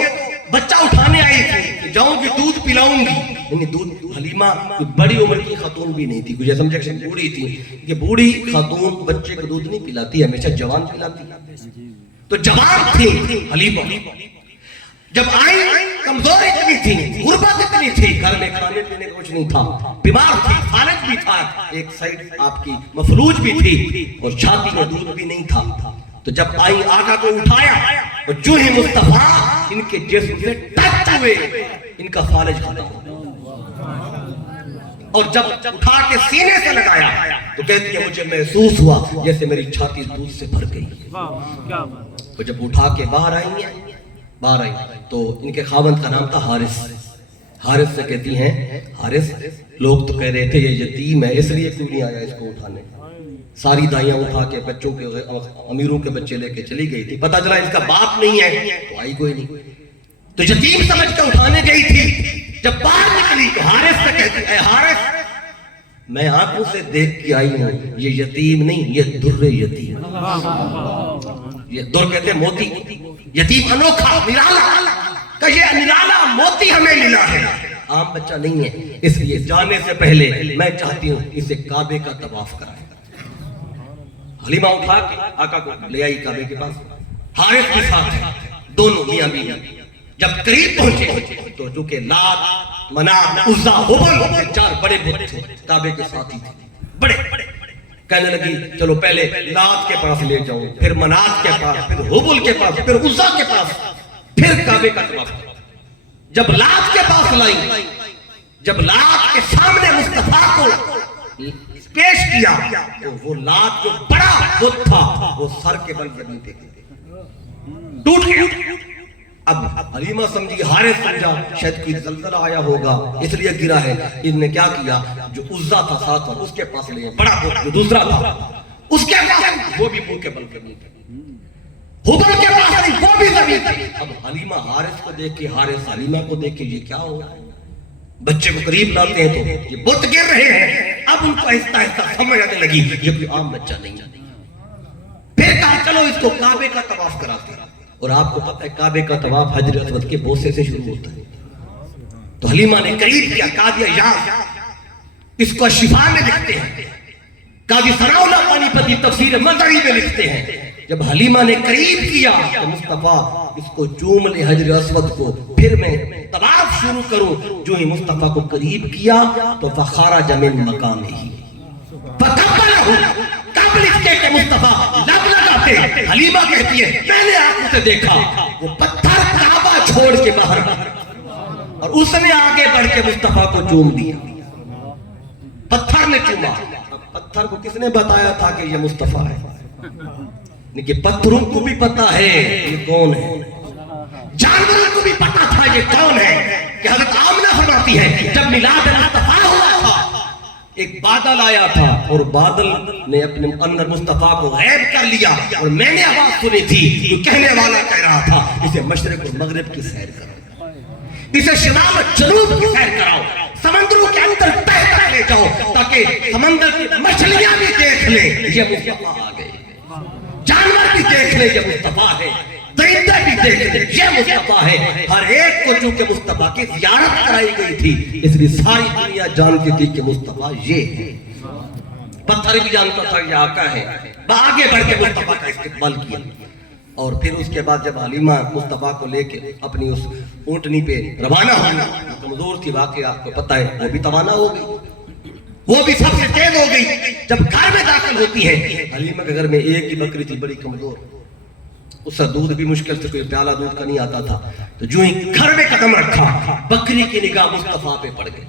بچہ اٹھانے آئی تھی کہ جاؤں گی دودھ پلاؤں گی. یعنی دودھ حلیمہ کوئی بڑی عمر کی خاتون بھی نہیں تھی، کچھ سمجھے کہ بوڑھی تھی کہ بوڑھی خاتون بچے کو دودھ نہیں پلاتی، ہمیشہ جوان پلاتی. تو جوان تھی حلیمہ. جب آئی کمزور اتنی تھی، غربت اتنی تھی، گھر میں کھانے پینے کا کچھ نہیں تھا، بیمار تھی، فالج بھی تھا، ایک سائیڈ آپ کی مفلوج بھی تھی، اور چھاتی میں دودھ بھی نہیں تھا. تو جب آئی آقا کو اٹھایا اور جو ہی مصطفیٰ ان کے جسم سے ٹچ ہوئے ان کا فالج ختم ہو. اور جب اٹھا کے سینے سے لگایا تو کہتی ہے مجھے محسوس ہوا جیسے میری چھاتی دودھ سے بھر گئی. اور جب اٹھا کے باہر آئی تو ان کے خاوند کا نام تھا حارث. حارث سے کہتی ہیں حارث لوگ تو کہہ رہے تھے یہ یتیم ہے اس لیے کیوں نہیں آیا اس کو اٹھانے. ساری دائیاں اٹھا کے بچوں کے امیروں کے بچے لے کے چلی گئی تھی، پتہ چلا اس کا باپ نہیں ہے تو آئی کوئی نہیں، تو یتیم سمجھ کے اٹھانے گئی تھی. جب باہر نکلی تو حارث سے کہتی اے حارث میں آنکھوں سے دیکھ کے آئی ہوں، یہ یتیم نہیں یہ در یتیم. یہ در کہتے ہیں موتی، یتیم انوکھا نرالا، کہ یہ نرالا موتی ہمیں ملا ہے، عام بچہ نہیں ہے. اس لیے جانے سے پہلے میں چاہتی ہوں اسے کعبے کا طواف کرائیں. حلیمہ اٹھا کے آقا کو لے آئی کعبے کے پاس، حارث کے ساتھ ہے، دونوں میاں بیوی. جب قریب پہنچے تو چونکہ لات، منات، عزا، ہبل چار بڑے بت تھے کعبے کے ساتھ ہی تھے بڑے. کہنے لگی چلو پہلے لات کے پاس لے جاؤں، پھر منات کے پاس، پھر ہبل کے پاس، پھر عزا کے پاس، پھر کعبے کا طواف. جب لات کے پاس لائی، جب لات کے سامنے مصطفیٰ کو پیش کیا تو وہ لات جو بڑا بت تھا وہ سر کے بل زمین پہ ٹوٹ گیا. اب حلیمہ سمجھی، حارث سمجھا شاید کوئی زلزلہ آیا ہوگا اس لیے گرا ہے. ان نے کیا کیا جو عزا تھا ساتھ اس کے پاس لے، بڑا بت جو دوسرا تھا اس کے پاس، وہ بھی منہ کے بل زمین پہ، ہبل کے پاس نہیں وہ بھی زمین پہ. اب حلیمہ حارث کو دیکھ کے، حارث حلیمہ کو دیکھ کے یہ کیا ہو رہا ہے؟ بچے کو قریب لاتے ہیں تو یہ بت گر رہے ہیں. اب ان کو آہستہ آہستہ سمجھ آنے لگی یہ کوئی عام بچہ نہیں. پھر کہا چلو اس کو کعبے کا طواف کراتے ہیں. اور آپ کو پتہ ہے کعبے کا طواف حجر اسود کے بوسے سے شروع ہوتا ہے. تو حلیمہ نے قریب کیا، کہا دیا یا اس کو شفا میں لکھتے ہیں، قاضی ثناء اللہ پانی پتی تفسیر مظہری میں لکھتے ہیں. جب حلیمہ نے قریب کیا تو مصطفیٰ اس کو چوم لے حجر اسود کو، پھر میں طواف شروع کروں. جو ہی مصطفیٰ کو قریب کیا تو فخرج من مقامہ فقبلہ. قبل اس کے مصطفیٰ لب لگاتے، حلیمہ کہتی ہے میں نے آنکھوں سے دیکھا وہ پتھر کعبہ چھوڑ کے باہر اور اس نے آگے بڑھ کے مصطفیٰ کو چوم دیا. پتھر نے چوما. پتھر کو کس نے بتایا تھا کہ یہ مصطفیٰ ہے؟ کہ پتھروں کو بھی پتا ہے یہ کون ہے، جانوروں کو بھی پتا تھا یہ کون ہے. کہ حضرت آمنہ فرماتی ہے جب میلاد مصطفیٰ ہوا تھا ایک بادل آیا تھا اور بادل نے اپنے اندر مصطفیٰ کو غائب کر لیا، اور میں نے آواز سنی تھی جو کہنے والا کہہ رہا تھا اسے مشرق اور مغرب کی سیر کرو، اسے شمال اور جنوب کی سیر کراؤ، سمندروں کے اندر تہ تک لے جاؤ تاکہ سمندر کی مچھلیاں بھی دیکھ لیں یہ مصطفیٰ آ گئے، جانور بھی دیکھ لیں یہ مصطفیٰ ہے، درندے بھی دیکھ لیں یہ مصطفیٰ ہے. ہر ایک کو چونکہ مصطفیٰ کی زیارت کرائی گئی تھی اس لیے ساری دنیا جانتی تھی کہ مصطفیٰ یہ ہے. پتھر بھی جانتا تھا یہ آقا ہے. آگے بڑھ کے مصطفیٰ کا استقبال کیا. اور پھر اس کے بعد جب حلیمہ مصطفیٰ کو لے کے اپنی اس اونٹنی پہ روانہ ہوئی، کمزور تھی واقعی آپ کو پتہ ہے، وہ بھی توانا ہو گئی، وہ بھی سب سے تیز ہو گئی. جب گھر میں داخل ہوتی ہے، حلیمہ کے گھر میں ایک ہی بکری تھی بڑی کمزور، اس سے دودھ بھی مشکل سے کوئی پیالہ دودھ کا نہیں آتا تھا. تو جو ہی گھر میں قدم رکھا بکری کی نگاہ مصطفیٰ پہ پڑ گئی.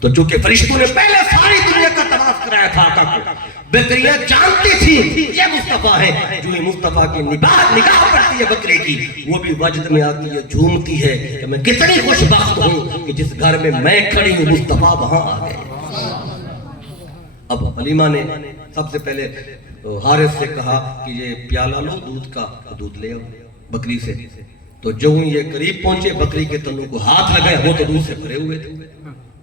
تو چونکہ فرشتوں نے پہلے ساری دنیا کا طواف کرایا تھا آقا کو، بکریاں جانتی تھی یہ مصطفیٰ ہے. جو ہی مصطفیٰ کی نگاہ پڑتی ہے بکری کی، وہ بھی وجد میں آتی ہے، جھومتی ہے کہ میں کتنی خوش بخت ہوں کہ جس گھر میں میں کھڑی ہوں مصطفیٰ وہاں آ گئے. اب حلیمہ نے سب سے پہلے حارث سے کہا کہ یہ پیالہ لو دودھ کا، دودھ لے آؤ بکری سے. تو جو یہ قریب پہنچے بکری کے تنوں کو ہاتھ لگایا، وہ تو دودھ سے بھرے ہوئے تھے.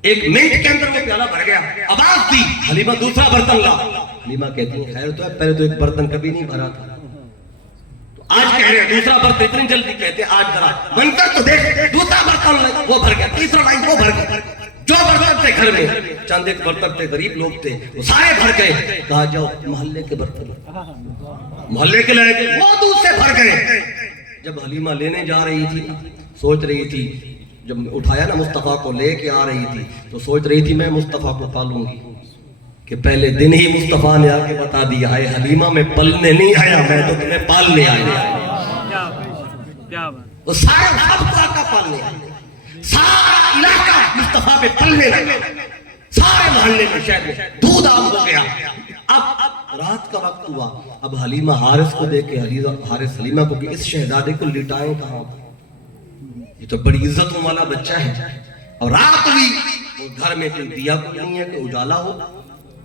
1 منٹ کے اندر وہ پیالہ بھر گیا. آواز دی حلیمہ دوسرا برتن لا. حلیمہ کہتی ہیں خیر تو ہے، پہلے تو 1 برتن کبھی نہیں بھرا تھا، تو آج کہہ رہے ہیں دوسرا برتن اتنی جلدی کہتے ہیں آج ذرا منظر تو دیکھ. دوسرا برتن لائے وہ بھر گیا، تیسرا لائی وہ بھر گیا. جو برتن تھے گھر میں چند 1 برتن تھے، غریب لوگ تھے، وہ سارے بھر گئے. کہا جاؤ محلے کے برتن، محلے کے لائے گئے، وہ دودھ سے بھر گئے. جب حلیمہ لینے جا رہی تھی، سوچ رہی تھی، جب اٹھایا نا مصطفیٰ کو لے کے آ رہی تھی، تو سوچ رہی تھی میں مصطفیٰ کو پالوں گی. کہ پہلے دن ہی مصطفیٰ نے آ کے بتا دیا ہے حلیمہ میں پلنے نہیں آیا، میں تو تمہیں پالنے آیا. وہ سارا سب کا پالنے آیا، سارا علاقہ مصطفیٰ پہ پلنے لگا، سارے محلے میں شہر میں دودھ عام ہو گیا. اب رات کا وقت ہوا. اب حلیمہ حارث کو دیکھ کے حارث حلیمہ کو کہ اس شہزادے کو لٹائیں کہاں، یہ تو بڑی عزتوں والا بچہ ہے. اور رات ہوئی، وہ گھر میں کوئی دیا کو نہیں ہے کہ اجالا ہو.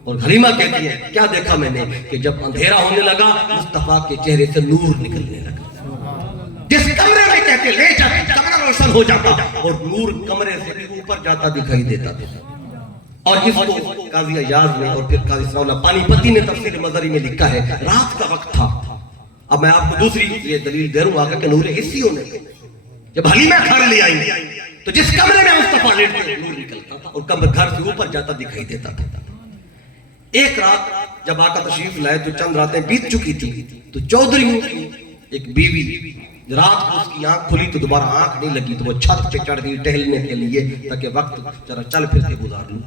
اور حلیمہ کہتی ہے کیا دیکھا میں نے کہ جب اندھیرا ہونے لگا مصطفیٰ کے چہرے سے نور نکلنے لگا. جس کمرے میں کہتے لے جاتے کمرہ روشن ہو جاتا، اور نور کمرے سے بھی اوپر جاتا دکھائی دیتا تھا. اور اس کو قاضی ایاز نے اور پھر قاضی ثناء اللہ پانی پتی نے تفسیر مظہری میں لکھا ہے رات کا وقت تھا. اب میں آپ کو دوسری یہ دلیل دے رہا ہوں آگے کہ نور حسی ہونے کے. جب حلیمہ گھر لے آئی تو جس کمرے میں مصطفیٰ لیٹتے نور نکلتا تھا اور کمرہ گھر سے اوپر جاتا دکھائی دیتا تھا. ایک رات جب آقا تشریف لائے تو چند راتیں بیت چکی تھی، تو چودھریوں کی ایک بیوی رات کو اس کی آنکھ کھلی تو دوبارہ آنکھ نہیں لگی، تو وہ چھت پہ چڑھ گئی ٹہلنے کے لیے تاکہ وقت ذرا چل پھر کے گزار لوں.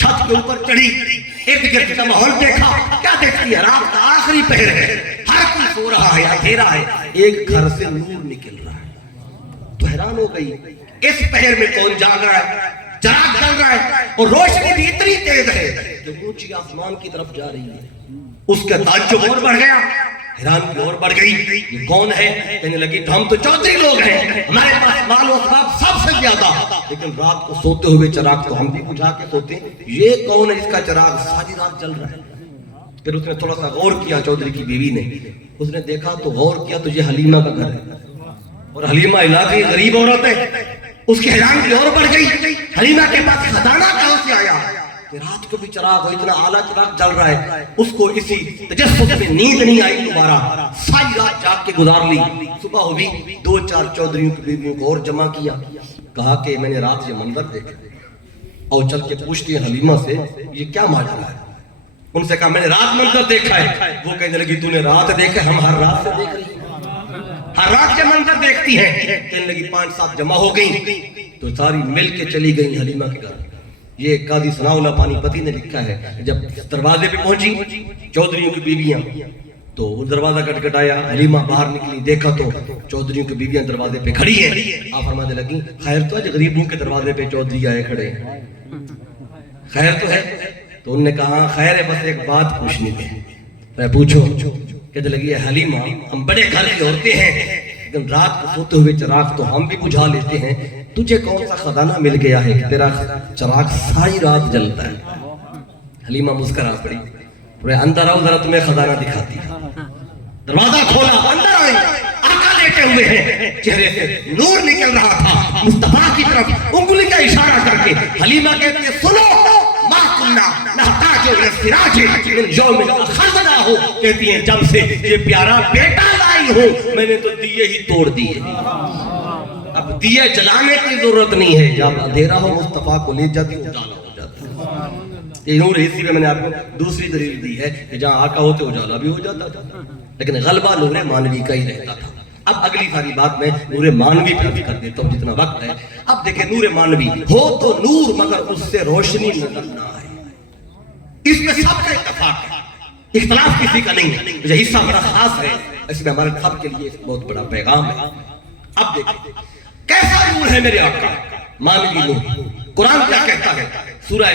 چھت کے اوپر چڑھی، ارد گرد کا ماحول دیکھا. کیا دیکھتی ہے؟ رات کا آخری پہر ہے، ہر کوئی سو رہا ہے، اندھیرا ہے، ایک گھر سے نور نکل رہا ہے. تو حیران ہو گئی اس پہر میں کون جاگ رہا ہے؟ چراغ جل رہا ہے اور روشنی بھی اتنی تیز ہے کہ اونچی آسمان کی طرف جا رہی ہے. اس کا تعجب اور بڑھ گیا، حیران کی اور بڑھ گئی. یہ کون ہے؟ کہنے لگی ہم تو چودھری لوگ ہیں، ہمارے پاس مال و اسباب سب سے زیادہ، لیکن رات کو سوتے ہوئے چراغ تو ہم بھی بجھا کے سوتے ہیں. یہ کون ہے جس کا چراغ ساری رات جل رہا ہے؟ پھر اس نے تھوڑا سا غور کیا چودھری کی بیوی نے. اس نے دیکھا تو غور کیا تو یہ حلیمہ کا گھر ہے، اور حلیمہ علاقے غریب عورت ہے. اس کی حیران کی اور بڑھ گئی، حلیمہ کے پاس خزانہ کہاں سے آیا کہ رات کو بھی چراغ ہو، اتنا اعلیٰ چراغ جل رہا ہے. اس کو اسی تجسس میں نیند نہیں آئی، دوبارہ ساری رات جاگ کے گزار لی. صبح ہوئی، 2-4 چودھریوں کی بیویوں کو اور جمع کیا. کہا کہ میں نے رات یہ منظر دیکھا، اور چل کے پوچھتی ہے حلیمہ سے یہ کیا ماجرا ہے. ان سے کہا میں نے رات منظر دیکھا ہے. وہ کہنے لگی تو نے رات دیکھا؟ ہم ہر رات سے دیکھ رہے ہیں، ہر رات کے منظر دیکھتی ہیں. کہنے لگی 5-7 جمع ہو گئی تو ساری مل کے چلی گئی حلیمہ کے گھر. یہ قاضی ثناء اللہ پانی پتی نے لکھا ہے جب دروازے پہ پہنچی چودھریوں کی بیویاں تو وہ دروازہ کٹکھٹایا، حلیمہ باہر نکلی، دیکھا تو چودھریوں کی بیویاں دروازے پہ کھڑی ہیں. آپ فرمانے لگی خیر تو ہے غریبوں کے دروازے پہ چودھری آئے کھڑے ہیں، خیر تو ہے؟ تو انہوں نے کہا خیر ہے، بس ایک بات پوچھنی ہے. میں پوچھو. کہنے لگی حلیمہ ہم بڑے گھر کی عورتیں ہیں، لیکن رات کو سوتے ہوئے چراغ تو ہم بھی بجھا لیتے ہیں، تجھے کون سا خزانہ مل گیا ہے کہ تیرا چراغ ساری رات جلتا ہے؟ حلیمہ مسکرا پڑی، اندر آؤ ذرا تمہیں خزانہ دکھاتی ہے. دروازہ کھولا، اندر آئی. آقا لیٹے ہوئے ہیں، چہرے سے نور نکل رہا تھا. مصطفیٰ کی طرف انگلی کا اشارہ کر کے حلیمہ کہتی ہے سنو ما کننا نحتاج الی السراج من یوم اخذنا ہو. کہتی ہیں جب سے یہ پیارا بیٹا لائی ہوں میں نے تو دیے ہی توڑ دیے، اب دیے جلانے کی ضرورت نہیں ہے. جب اندھیرا ہو مصطفیٰ کو لے جاتی اجالا ہو جاتا. یہ نور حسی میں نے آپ کو دوسری دلیل دی ہے کہ جہاں آقا ہوتے اجالا بھی ہو جاتا تھا، لیکن غلبہ نور مانوی کا ہی رہتا تھا. اب اگلی ساری بات میں نور مانوی پہ کر دیتا ہوں جتنا وقت ہے. اب دیکھیں نور مانوی ہو تو نور مگر اس سے روشنی نظر نہ آئے، اس میں سب کا اتفاق ہے، اختلاف کسی کا نہیں ہے. یہ حصہ بڑا خاص ہے، اس میں ہمارے سب کے لیے بہت بڑا پیغام ہے. اب دیکھیں کیسا نور ہے میرے آقا، مانوی نور. قرآن کیا کہتا ہے؟ سورہ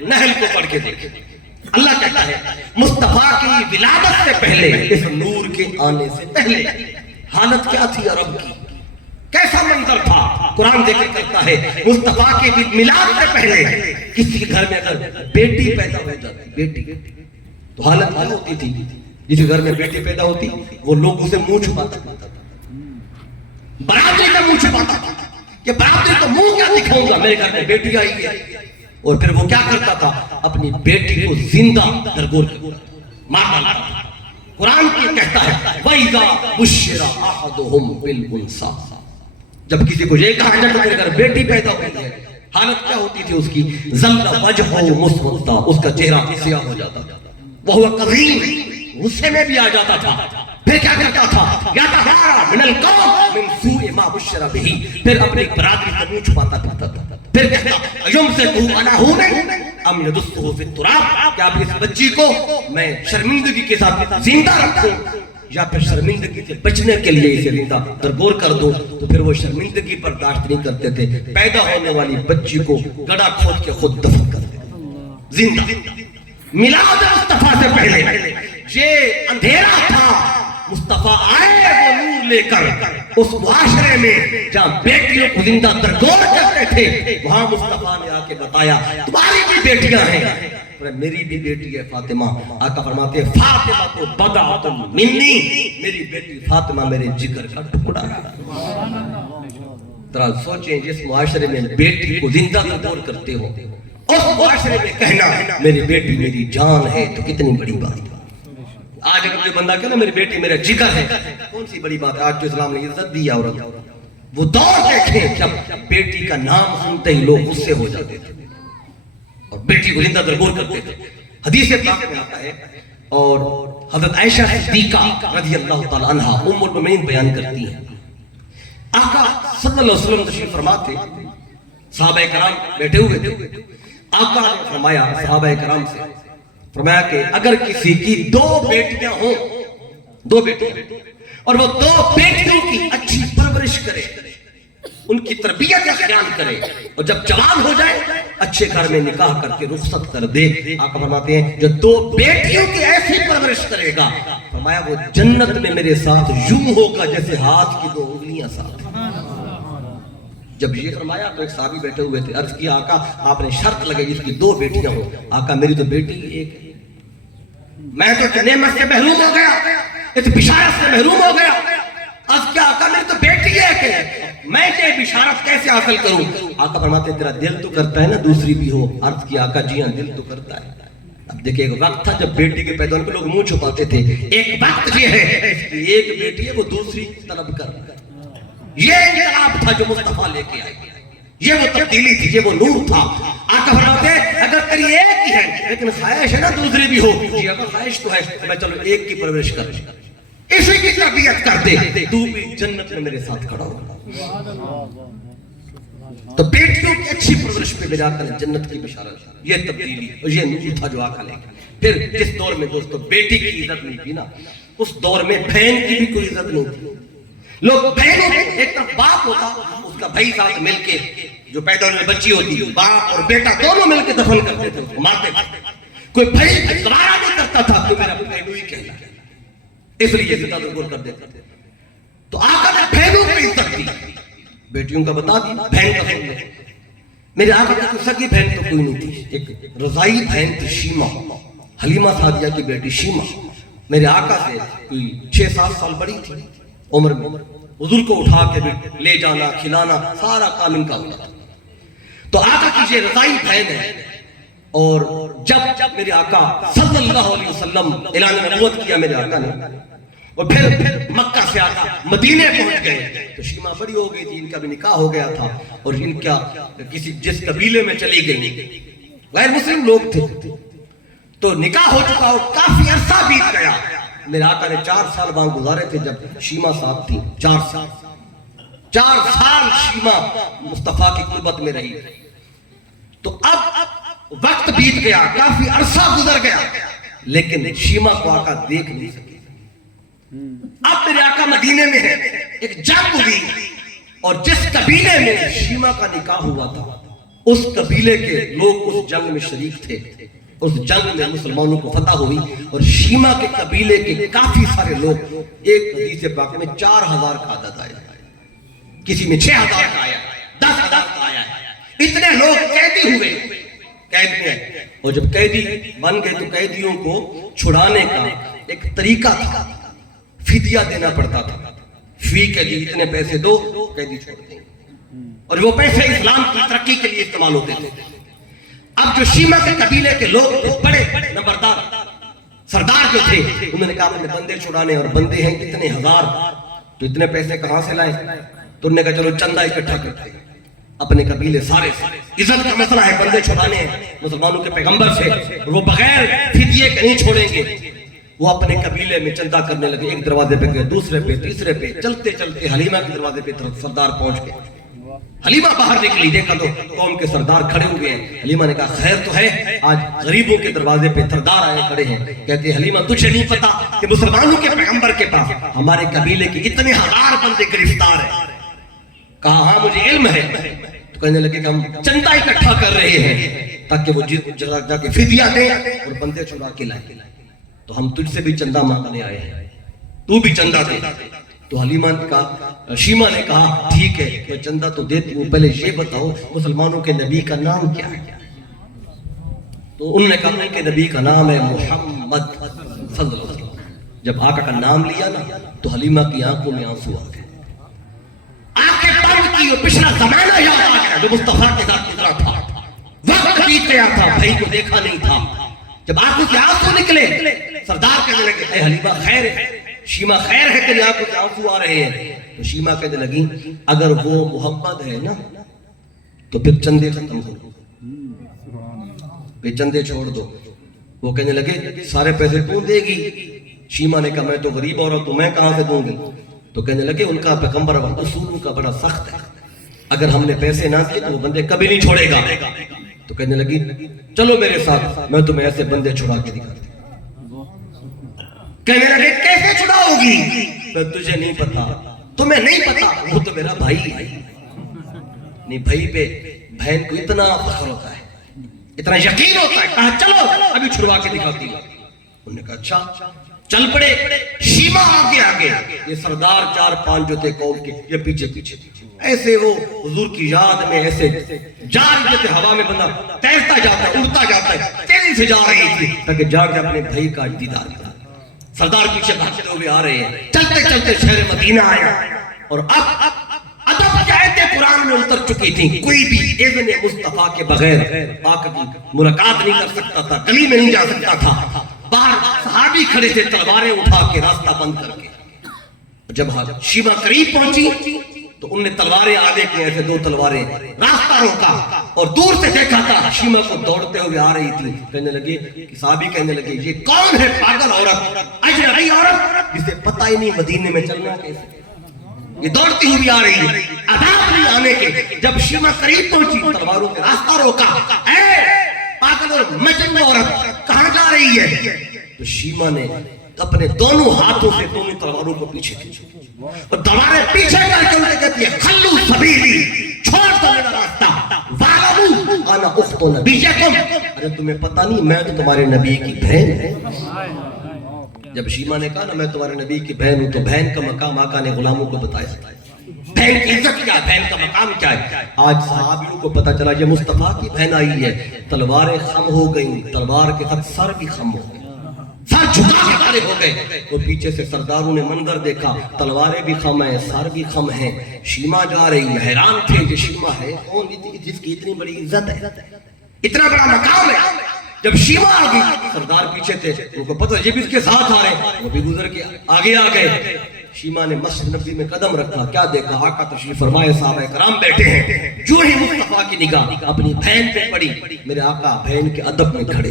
نحل کو پڑھ کے دیکھیں. اللہ کہتا ہے مصطفیٰ کی ولادت سے پہلے، اس نور کے آنے سے پہلے حالت کیا تھی عرب کی، کیسا منظر تھا؟ قرآن ذکر کرتا ہے مصطفیٰ کے میلاد سے پہلے کسی کے گھر میں اگر بیٹی پیدا ہو جاتی، بیٹی تو حالت کیا ہوتی تھی؟ جس گھر میں بیٹی پیدا ہوتی وہ لوگ اسے منہ چھپاتا تھا، برادری کا منہ چھپاتا تھا کہ برادری کو منہ کیا دکھاؤں گا، میرے گھر میں بیٹی آئی ہے. اور پھر وہ کیا کرتا تھا؟ اپنی بیٹی کو زندہ درگور کرتا تھا، مار ڈالتا تھا. قرآن کی کہتا ہے وَإِذَا بُشِّرَ أَحَدُهُمْ بِالْأُنثَىٰ، جب کسی کو یہ کہا جاتا میرے گھر بیٹی پیدا ہوئی ہے، حالت کیا ہوتی تھی اس کی؟ ظَلَّ وَجْهُهُ مُسْوَدًّا، اس کا چہرہ سیاہ ہو جاتا تھا، وَهُوَ كَظِيمٌ، غصے میں بھی آ جاتا تھا. پھر کیا کرتا تھا؟ يَتَوَارَىٰ مِنَ الْقَوْمِ مِنْ سُوءِ مَا بُشِّرَ بِهِ، پھر اپنی برادری کا منہ چھپاتا پھرتا تھا. پھر کہتا اَيُمْسِكُهُ عَلَىٰ هُونٍ أَمْ يَدُسُّهُ فِي التُّرَابِ، کہ آپ اس بچی کو میں شرمندگی کے ساتھ زندہ رکھوں یا پھر شرمندگی سے بچنے کے لیے اسے زندہ درگور کر دوں. تو پھر وہ شرمندگی برداشت نہیں کرتے تھے، پیدا ہونے والی بچی کو گڑھا کھود کے خود دفن کر دیتے زندہ. میلاد مصطفیٰ سے پہلے یہ اندھیرا تھا، مصطفیٰ آئے وہ نور لے کر اس معاشرے میں جہاں بیٹیوں کو زندہ درگور کرتے تھے، وہاں مصطفیٰ نے آ کے بتایا تمہاری بھی بیٹیاں ہیں، میری بھی بیٹی ہے فاطمہ. آقا فرماتے ہیں فاطمہ تو بضعۃ منی، میری بیٹی فاطمہ میرے جگر کا ٹکڑا ہے. ذرا سوچیں جس معاشرے میں بیٹی کو زندہ درگور کرتے ہو، اس معاشرے میں کہنا میری بیٹی میری جان ہے تو کتنی بڑی بات ہے. آج اگر کوئی بندہ کہنا میری بیٹی میرا جگر ہے، کون سی بڑی بات ہے؟ آج جو اسلام نے عزت دی عورت، وہ دور دیکھیں جب بیٹی کا نام سنتے ہی لوگ غصے ہو جاتے تھے اور بیٹی کو زندہ درگور کرتے تھے. حدیث پاک میں آتا ہے اور حضرت عائشہ صدیقہ رضی اللہ تعالی عنہ ام المؤمنین بیان کرتی ہیں، آقا صلی اللہ علیہ وسلم تشریف فرما تھے، صحابہ کرام بیٹھے ہوئے تھے. آقا نے فرمایا صحابہ کرام سے، فرمایا کہ اگر کسی کی دو بیٹیاں ہوں، دو بیٹیاں، اور وہ دو بیٹیوں کی اچھی پرورش کرے، ان کی تربیت کا خیال کرے، اور جب جوان ہو جائے اچھے گھر میں نکاح کر کے رخصت کر دے. آقا فرماتے ہیں جو دو بیٹیوں کی ایسی پرورش کرے گا، فرمایا وہ جنت میں میرے ساتھ یوں ہوگا جیسے ہاتھ کی دو انگلیاں ساتھ. جب یہ فرمایا تو ایک صحابی بیٹھے ہوئے تھے، عرض کیا آقا آپ نے شرط لگائی جس کی دو بیٹیاں ہوں. آقا میری تو بیٹی ایک ہے، میں تو نعمت سے محروم ہو گیا، اس بشارت سے محروم ہو گیا. عرض کیا آقا میری تو بیٹی ایک ہے، میں یہ بشارت کیسے حاصل کروں؟ آقا فرماتے ہیں تیرا دل تو کرتا ہے نا دوسری بھی ہو. عرض کیا آقا جی ہاں دل تو کرتا ہے. اب دیکھیں ایک وقت تھا جب بیٹی کے پیدا ہونے پہ لوگ منہ چھپاتے تھے، ایک وقت یہ ہے اس کی ایک بیٹی ہے وہ دوسری طلب کر. یہ انقلاب تھا جو مصطفیٰ لے کے آئے، یہ وہ تبدیلی تھی، یہ وہ نور تھا. آقا فرماتے ہیں اگر تیری ایک ہی ہے لیکن خواہش ہے نا دوسری بھی ہو، جی اگر خواہش تو ہے تو میں چلو ایک کی پرورش کر، اسی کی تربیت کر دے، تو بھی جنت میں میرے ساتھ کھڑا ہو. تو بیٹیوں کی اچھی پرورش پہ میرے آقا نے جنت کی بشارت، یہ تبدیلی اور یہ نور تھا جو آقا لے گا. پھر جس دور میں دوستو بیٹی کی عزت نہیں تھی نا، اس دور میں بہن کی بھی کوئی عزت نہیں تھی. لوگ بہنوں میں ایک طرف باپ ہوتا، اس کا بھائی ساتھ مل کے جو پیدا ہونے میں بچی ہوتی، باپ اور بیٹا دونوں مل کے دفن کرتے تھے، مارتے تھے. کوئی بھائی گوارا نہیں کرتا تھا کہ میرا بہنوئی کہنا، اس لیے زندہ درگور کر دیتے تھے. تو آقا نے بہنوں کو عزت دی، بیٹیوں کا بتا دی، بہن کا سن لے. میرے آقا کی کوئی سگی بہن تو کوئی نہیں تھی، ایک رضائی بہن تھی شیمہ، حلیمہ سعدیہ کی بیٹی شیمہ. میرے آقا سے کوئی 6-7 سال بڑی تھی عمر میں. حضور کو اٹھا کے لے جانا، کھلانا، سارا کام ان کا ہوتا تھا. تو آقا کی یہ رضائی بہن ہے. اور جب میرے آقا صلی اللہ علیہ وسلم اعلان نبوت کیا میرے آقا نے، اور پھر مکہ سے آقا مدینے پہنچ گئے تو شیمہ بڑی ہو گئی تھی، ان کا بھی نکاح ہو گیا تھا، اور ان کا کسی جس قبیلے میں چلی گئی، غیر مسلم لوگ تھے، تو نکاح ہو چکا اور کافی عرصہ بیت گیا. میرے آقا نے 4 سال وہاں گزارے تھے جب شیمہ صاحب تھی. 4 سال شیمہ مصطفیٰ کی قربت میں رہی. تو اب وقت بیت گیا، کافی عرصہ گزر گیا، لیکن شیمہ کو آقا دیکھ نہیں سکے. اب میرے آقا مدینے میں ہے، ایک جنگ ہوئی، اور جس قبیلے میں شیمہ کا نکاح ہوا تھا اس قبیلے کے لوگ اس جنگ میں شریک تھے. اس جنگ میں مسلمانوں کو فتح ہوئی اور شیمہ کے قبیلے کے کافی سارے لوگ، ایک حدیث پاک میں 4000 کا عدد آیا، کسی میں 6000 کا آیا. اتنے لوگ قیدی ہوئے قید میں، اور جب قیدی بن گئے تو قیدیوں کو چھڑانے کا ایک طریقہ تھا، فدیہ دینا پڑتا تھا، فی قیدی اتنے پیسے دو قیدی چھوڑ دیں، اور وہ پیسے اسلام کی ترقی کے لیے استعمال ہوتے تھے۔ اب جو شیما کے قبیلے کے لوگ بڑے نمبردار سردار جو تھے، انہوں نے کہا ہمیں بندے چھڑانے، اور بندے ہیں کتنے ہزار، تو اتنے پیسے کہاں سے لائیں؟ تو انہوں نے کہا چلو چندہ اکٹھا کرتے ہیں، اپنے قبیلے سارے عزت کا مسئلہ ہے، بندے چھڑانے ہیں مسلمانوں کے پیغمبر سے، وہ بغیر فدیے کے نہیں چھوڑیں گے۔ وہ اپنے قبیلے میں چندہ کرنے لگے، ایک دروازے پہ گئے، دوسرے پہ، تیسرے پہ، چلتے چلتے حلیمہ کے دروازے پہ سردار پہنچ گئے۔ حلیمہ باہر نکلی، دیکھا تو قوم کے سردار کھڑے ہوئے ہیں۔ حلیمہ نے کہا خیر تو ہے، آج غریبوں کے دروازے پہ سردار آئے کھڑے ہیں۔ کہتے ہیں حلیمہ تجھے نہیں پتا کہ مسلمانوں کے پیغمبر کے پاس ہمارے قبیلے کے اتنے ہزار بندے گرفتار ہیں؟ کہا ہاں مجھے علم ہے۔ تو کہنے لگے کہ ہم چندہ اکٹھا کر رہے ہیں تاکہ وہ جا کے فدیہ دیں اور بندے چھڑا کے لائیں، تو ہم تجھ سے بھی چندہ مانگنے آئے ہیں، تو بھی چندہ دے۔ تو حلیمہ کا شیما نے کہا ٹھیک ہے میں چندہ تو دیتی ہوں، پہلے یہ بتاؤ مسلمانوں کے نبی کا نام کیا ہے؟ تو انہوں نے کہا ان کے نبی کا نام ہے محمد صلی اللہ علیہ وسلم۔ جب آقا کا نام لیا نا تو حلیمہ کی آنکھوں میں آنسو آ گئے، آنکھیں بند کی، اور پچھلا زمانہ یاد آ گیا جو مصطفیٰ کے ساتھ گزرا تھا، وقت بیت گیا تھا، بھائی کو دیکھا نہیں تھا۔ جب آنکھوں سے آنسو نکلے سردار کہنے لگے اے حلیمہ خیر ہے، شیما خیر ہے کہ آنکھوں سے آنسو آ رہے ہیں؟ تو شیما کہنے لگی اگر وہ محمد ہے نا تو پھر چندے ختم ہو، پھر چندے چھوڑ دو۔ وہ کہنے لگے سارے پیسے تو دے گی؟ شیما نے کہا میں تو غریب عورت ہوں، میں کہاں سے دوں گی؟ تو کہنے لگے ان کا پیغمبر اصول کا بڑا سخت ہے، اگر ہم نے پیسے نہ دیے تو وہ بندے کبھی نہیں چھوڑے گا۔ تو کہنے لگی چلو میرے ساتھ، میں تمہیں ایسے بندے چھڑا کے دکھاتی ہوں۔ کہنے لگے کیسے چھڑاؤ گی؟ میں تجھے نہیں پتا، تمہیں نہیں پتا، وہ تو میرا بھائی ہے۔ نہیں بھائی پہ بہن کو اتنا فخر ہوتا ہے، اتنا یقین ہوتا ہے، کہا چلو ابھی چھڑوا کے دکھاتی ہوں۔ انہوں نے کہا اچھا، چل پڑے۔ شیما آگے آگے، یہ سردار 4-5 جو تھے قوم کے، یہ پیچھے پیچھے ایسے وہ حضور کی یاد میں ایسے جان جیسے ہوا میں بندہ تیرتا جاتا ہے، اڑتا جاتا ہے، تیزی سے جا رہی تھی تاکہ جا کے اپنے بھائی کا دیدار کرے۔ سردار پیچھے بھاگتے ہوئے آ رہے ہیں، چلتے چلتے شہر مدینہ آیا، اور اب ادب کی آیتیں قرآن میں اتر چکی تھیں، کوئی بھی اذن مصطفیٰ کے بغیر آقا کی ملاقات نہیں کر سکتا تھا، گلی میں نہیں جا سکتا تھا۔ باہر صحابی کھڑے تھے تلواریں اٹھا کے راستہ بند کر کے۔ جب شیما قریب پہنچی تو ان نے تلواریں آگے کی، ایسے 2 تلواریں، راستہ روکا اور دور سے دیکھا تھا شیما کو دوڑتے ہوئے آ رہی تھی۔ کہنے لگے صحابی کہنے لگے یہ کون ہے پاگل عورت، اجنبی عورت جسے پتہ ہی نہیں مدینے میں چلنا کیسے، یہ دوڑتی ہوئی آ رہی ہے، آداب نہیں آنے کے۔ جب شیما قریب پہنچی تلواروں کے راستہ روکا، اے پاگل اور مجنون عورت کہاں جا رہی ہے؟ تو شیما نے اپنے دونوں ہاتھوں سے دونوں تلواروں کو پیچھے کھینچا اور تلواریں پیچھے کر کے انہیں کہتی ہے خلو سبیلی، چھوڑ دو میرا راستہ، وَعْلَمُوا اَنَا أُخْتُ نَبِيِّكُمْ، ارے تمہیں پتہ نہیں میں تو تمہارے نبی کی بہن ہوں۔ جب شیما نے کہا نا میں تمہارے نبی کی بہن ہوں، تو بہن کا مقام آقا نے غلاموں کو بتایا، بہن کی عزت کیا ہے، بہن کا مقام کیا ہے۔ آج صحابیوں کو پتہ چلا یہ مصطفیٰ کی بہن آئی ہے، تلواریں خم ہو گئیں، تلوار کے ساتھ سر بھی خم ہو گئے، سر جھکا کے کھڑے ہو گئے، اور پیچھے سے سرداروں نے منظر دیکھا، تلواریں بھی خم ہیں، سر بھی خم ہیں، شیما جا رہی ہے، حیران تھے یہ شیما ہے کون جس کی اتنی بڑی عزت ہے، اتنا بڑا مقام ہے۔ جب شیما آ گئی سردار پیچھے تھے، ان کو پتہ یہ بھی اس کے ساتھ آ رہے ہیں، وہ بھی گزر کے آگے آ گئے۔ شیما نے مسجد نبی میں قدم رکھا، کیا دیکھا آقا تشریف فرمائے، صحابہ کرام بیٹھے ہیں، جو ہی مصطفیٰ کی نگاہ اپنی بہن پہ پڑی، میرے آقا بہن کے ادب میں کھڑے،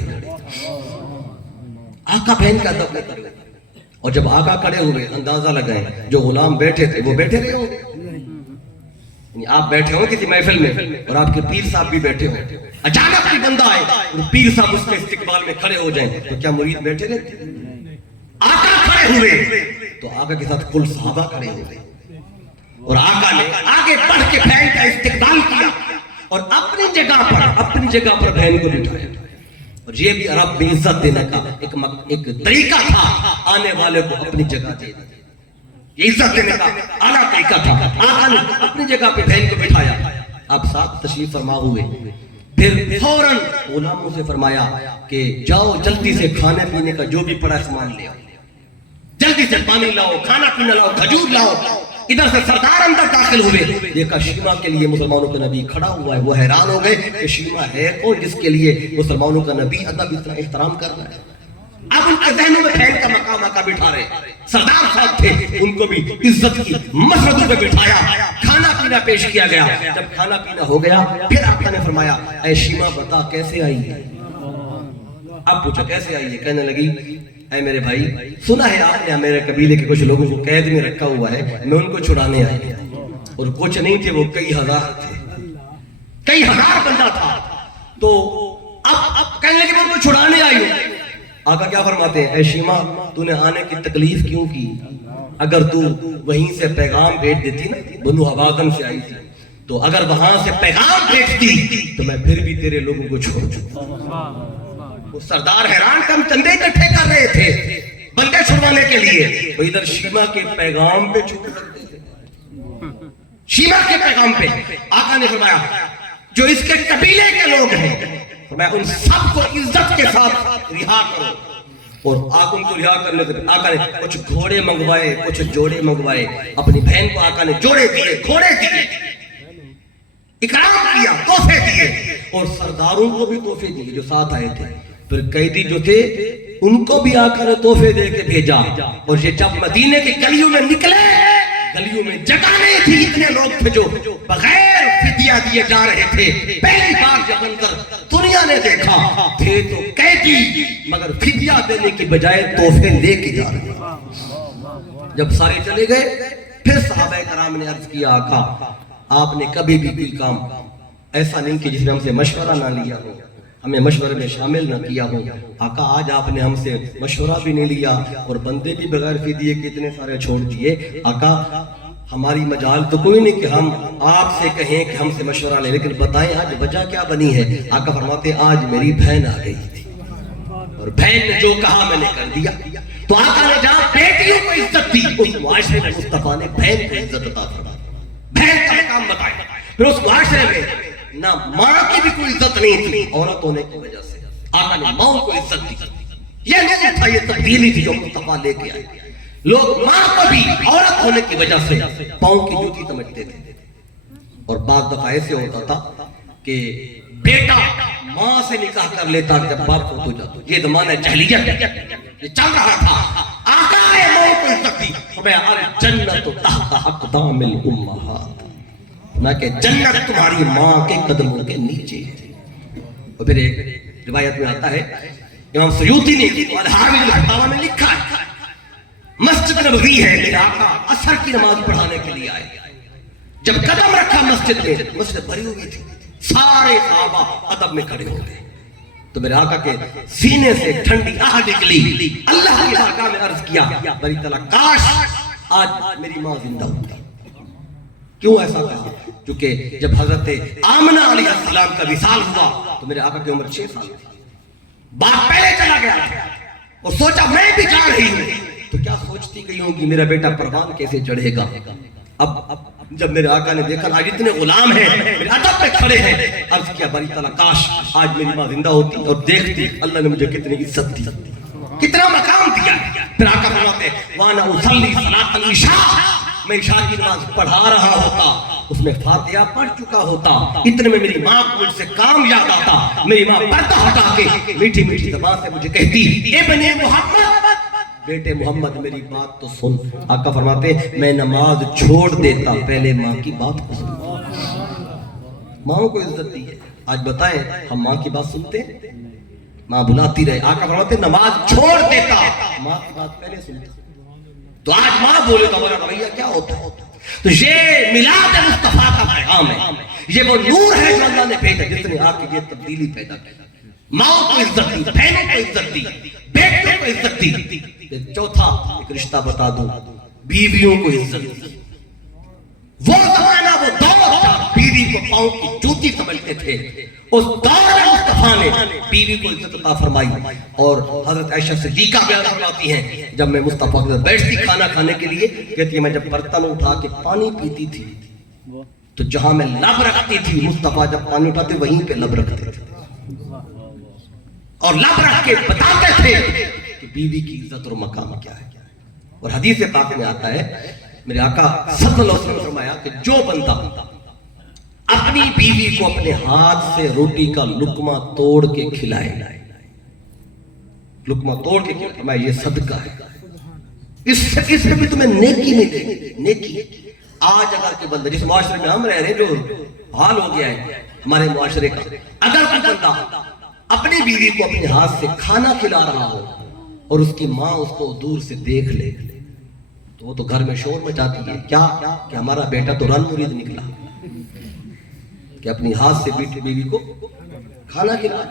آقا بہن کا ادب میں کھڑے، اور جب آقا کھڑے ہوئے اندازہ لگائیں جو غلام بیٹھے تھے وہ بیٹھے رہے ہوں، یعنی آپ بیٹھے ہوں کسی محفل میں اور آپ کے پیر صاحب بھی بیٹھے ہوں، اچانک کوئی بندہ آئے اور پیر صاحب اس کے استقبال میں کھڑے ہو جائیں تو کیا مرید بیٹھے رہتے؟ آقا کھڑے ہوئے تو آقا کے ساتھ کل صحابہ کھڑے ہوئے، اور آقا نے آگے بڑھ کے بہن کا استقبال کیا اور اپنی جگہ پر بہن کو بٹھایا، اور یہ بھی عرب میں عزت دینے کا ایک طریقہ تھا، آنے والے کو اپنی جگہ دے دینا، یہ عزت دینے کا اعلیٰ طریقہ تھا۔ آقا نے اپنی جگہ پہ بہن کو بٹھایا، آپ ساتھ تشریف فرما ہوئے، پھر فوراً غلاموں سے فرمایا کہ جاؤ جلدی سے کھانے پینے کا جو بھی پڑا سامان لے آؤ، جلدی سے پانی لاؤ، کھانا پینا لاؤ، کھجور لاؤ۔ ادھر سے سردار اندر داخل ہوئے، دیکھا شیما کے لیے مسلمانوں کا نبی کھڑا ہوا ہے۔ وہ حیران ہو گئے کہ شیما ہے کون جس کے لیے مسلمانوں کا نبی ادب اتنا احترام کر رہا ہے۔ اب ان کے ذہنوں میں بہن کا مقام آقا بٹھا رہے، سردار صاحب تھے، ان کو بھی عزت کی مسردوں پہ بٹھایا، کھانا پینا پیش کیا گیا۔ جب کھانا پینا ہو گیا پھر آقا نے فرمایا اے شیما بتا کیسے آئی ہے؟ اب پوچھا کیسے آئی ہے؟ کہنے لگی اے میرے بھائی، سنا ہے آپ نے میرے قبیلے کے کچھ لوگوں کو قید میں رکھا ہوا ہے، میں ان کو چھڑانے آئی، اور کچھ نہیں تھے، وہ کئی ہزار تھے، کئی ہزار بندہ تھا، تو اب کہنے لگے میں ان کو چھڑانے آئی ہوں۔ آقا کیا فرماتے ہیں اے شیما تو نے آنے کی تکلیف کیوں کی؟ اگر تو وہیں سے پیغام بھیج دیتی نا، بنو حوازن سے آئی تھی، تو اگر وہاں سے پیغام بھیجتی تو میں پھر بھی تیرے لوگوں کو چھوڑ دوں۔ وہ سردار حیران کم چندے اکٹھے کر رہے تھے بندے چھڑوانے کے لیے، وہ ادھر شیما کے پیغام پہ چھوڑ سکتے تھے، شیما کے پیغام پہ۔ آقا نے فرمایا جو اس کے قبیلے کے لوگ ہیں میں ان سب کو عزت کے ساتھ رہا کرو، اور آقا ان کو رہا کرنے سے آقا نے کچھ گھوڑے منگوائے، کچھ جوڑے منگوائے، اپنی بہن کو آقا نے جوڑے دیے، گھوڑے دیے، اکرام کیا، تحفے دیے، اور سرداروں کو بھی تحفے دیے جو ساتھ آئے تھے۔ پھر قیدی جو تھے ان کو بھی آقا نے تحفے دے کے بھیجا، اور یہ جب مدینے کی گلیوں میں نکلے، گلیوں میں جگہ نہیں تھی، اتنے لوگ تھے جو بغیر فدیہ دیے جا رہے تھے۔ پہلی بار جب منظر دنیا نے دیکھا، تھے تو قیدی مگر فدیہ دینے کی بجائے تحفے لے کے جا رہے ہیں۔ جب سارے چلے گئے پھر صحابہ کرام نے عرض کیا آقا آپ نے کبھی بھی کوئی کام ایسا نہیں کہ جس نے ہم سے مشورہ نہ لیا ہو، ہمیں مشورے میں شامل نہ کیا ہو۔ آقا آج آپ نے ہم سے مشورہ بھی نہیں لیا اور بندے بھی بغیر فدیے کے اتنے سارے چھوڑ دیے۔ آقا ہماری مجال تو کوئی نہیں کہ ہم آپ سے کہیں کہ ہم سے مشورہ لیں، لیکن بتائیں آج وجہ کیا بنی ہے؟ آقا فرماتے آج میری بہن آ گئی تھی اور بہن نے جو کہا میں نے کر دیا۔ تو آقا نے جہاں بیٹیوں کو عزت دی، اس معاشرے میں مصطفیٰ نے بہن کو عزت عطا فرمائی، بہن کا مقام بتایا۔ پھر اس معاشرے میں نہ ماں کی بھی کوئی عزت نہیں تھی، عورت ہونے کی وجہ سے آقا نے ماں کو عزت دی۔ یہ نہیں تھا، یہ تبدیلی تھی جو مصطفیٰ لے کے آئے۔ لوگ ماں کو بھی عورت ہونے کی وجہ سے پاؤں کی جوتی سمجھتے تھے، اور بعض دفعہ ایسے ہوتا تھا کہ بیٹا ماں سے نکاح کر لیتا جب باپ فوت ہو جاتا۔ یہ زمانہ جہلیت یہ چل رہا تھا۔ آقا نے ماں کو عزت دی، فرمایا الجنت تحت اقدام الامہات، میں کہ جنت تمہاری ماں کے قدموں کے نیچے ہے۔ اور پھر ایک روایت میں آتا ہے امام سیوطی نے الحاوی الفتاوی میں لکھا ہے مسجد نبوی ہے، میرے آقا عصر کی نماز پڑھانے کے لیے آئے، جب قدم رکھا مسجد میں، مسجد بھری ہوئی تھی، سارے صحابہ ادب میں کھڑے ہو گئے، تو میرے آقا کے سینے سے ٹھنڈی آہ نکلی۔ اللہ کی بارگاہ میں عرض کیا بری تعالیٰ کاش آج میری ماں زندہ ہوتی۔ کیوں ایسا کہا؟ کیونکہ جب حضرت آمنہ علیہ السلام کا وصال ہوا تو میرے آقا کی عمر 6 سال تھی، باپ پہلے چلا گیا تھا، اور سوچا میں بھی جا رہی ہوں، تو کیا سوچتی گئی ہوں کہ میرا بیٹا پروان کیسے چڑھے گا۔ اب جب میرے آقا نے دیکھا آج اتنے غلام ہیں میرے ادب پہ کھڑے ہیں، عرض کیا باری تعالیٰ کاش آج میری ماں زندہ ہوتی اور دیکھتی اللہ نے مجھے کتنی عزت دی، کتنا مقام دیا۔ پھر آقا فرماتے وانا اصلی صلاۃ العشاء، میں عشاء کی نماز پڑھا رہا ہوتا، اس میں فاتحہ پڑھ چکا ہوتا، اتنے میں میری ماں کو مجھ سے کام یاد آتا، میری ماں پردہ ہٹا کے میٹھی میٹھی زبان سے مجھے کہتی ابن محمد، بیٹے محمد میری بات تو سن۔ آقا فرماتے میں نماز چھوڑ دیتا پہلے ماں کی بات کو سن۔ ماں کو عزت دی ہے۔ آج بتائیں ہم ماں کی بات سنتے ہیں؟ ماں بلاتی رہے، آقا فرماتے نماز چھوڑ دیتا ماں کی بات پہلے سنتا۔ تو آج ماں بولے تو ہمارا رویہ کیا ہوتا ہے؟ تو یہ میلاد مصطفیٰ کا پیغام ہے، یہ وہ نور ہے جو اللہ نے بھیجا جس نے آ کے یہ تبدیلی پیدا کی۔ ماں کو عزت دی، بہنوں کو عزت دی، بیٹوں کو عزت دی۔ چوتھا ایک رشتہ بتا دوں، بیویوں کو عزت دی۔ وہ زمانہ وہ دور تھا بیوی کو پاؤں کی جوتی سمجھتے تھے، اس دور میں مصطفیٰ نے بیوی کو عزت عطا فرمائی۔ اور حضرت عائشہ صدیقہ بیان فرماتی ہیں جب میں مصطفیٰ کے ساتھ بیٹھتی کھانا کھانے کے لیے، کہتی ہے میں جب برتن اٹھا کے پانی پیتی تھی تو جہاں میں لب رکھتی تھی مصطفیٰ جب پانی اٹھاتے وہیں پہ لب رکھتے تھے اور لب رکھ کے بتاتے تھے کہ بیوی کی عزت اور مقام کیا ہے. اور حدیث پاک میں آتا ہے میرے آقا صلی اللہ علیہ وسلم نے فرمایا کہ جو بندہ اپنی بیوی کو اپنے ہاتھ سے روٹی کا لقمہ توڑ کے کھلائے، لقمہ توڑ کے کھلائے، فرمایا یہ صدقہ ہے، اس سے بھی تمہیں نیکی ملے گی. نیکی آج اگر کے بندہ جس معاشرے میں ہم رہ رہے ہیں جو حال ہو گیا ہے ہمارے معاشرے کا، اگر کوئی بندہ اپنی بیوی کو اپنے ہاتھ سے کھانا کھلا رہا ہو اور اس کی ماں اس کو دور سے دیکھ لے تو وہ تو گھر میں شور مچاتی ہے کیا کہ ہمارا بیٹا تو رن مرید نکلا کہ اپنی ہاتھ سے بیوی کو کھانا کھلا.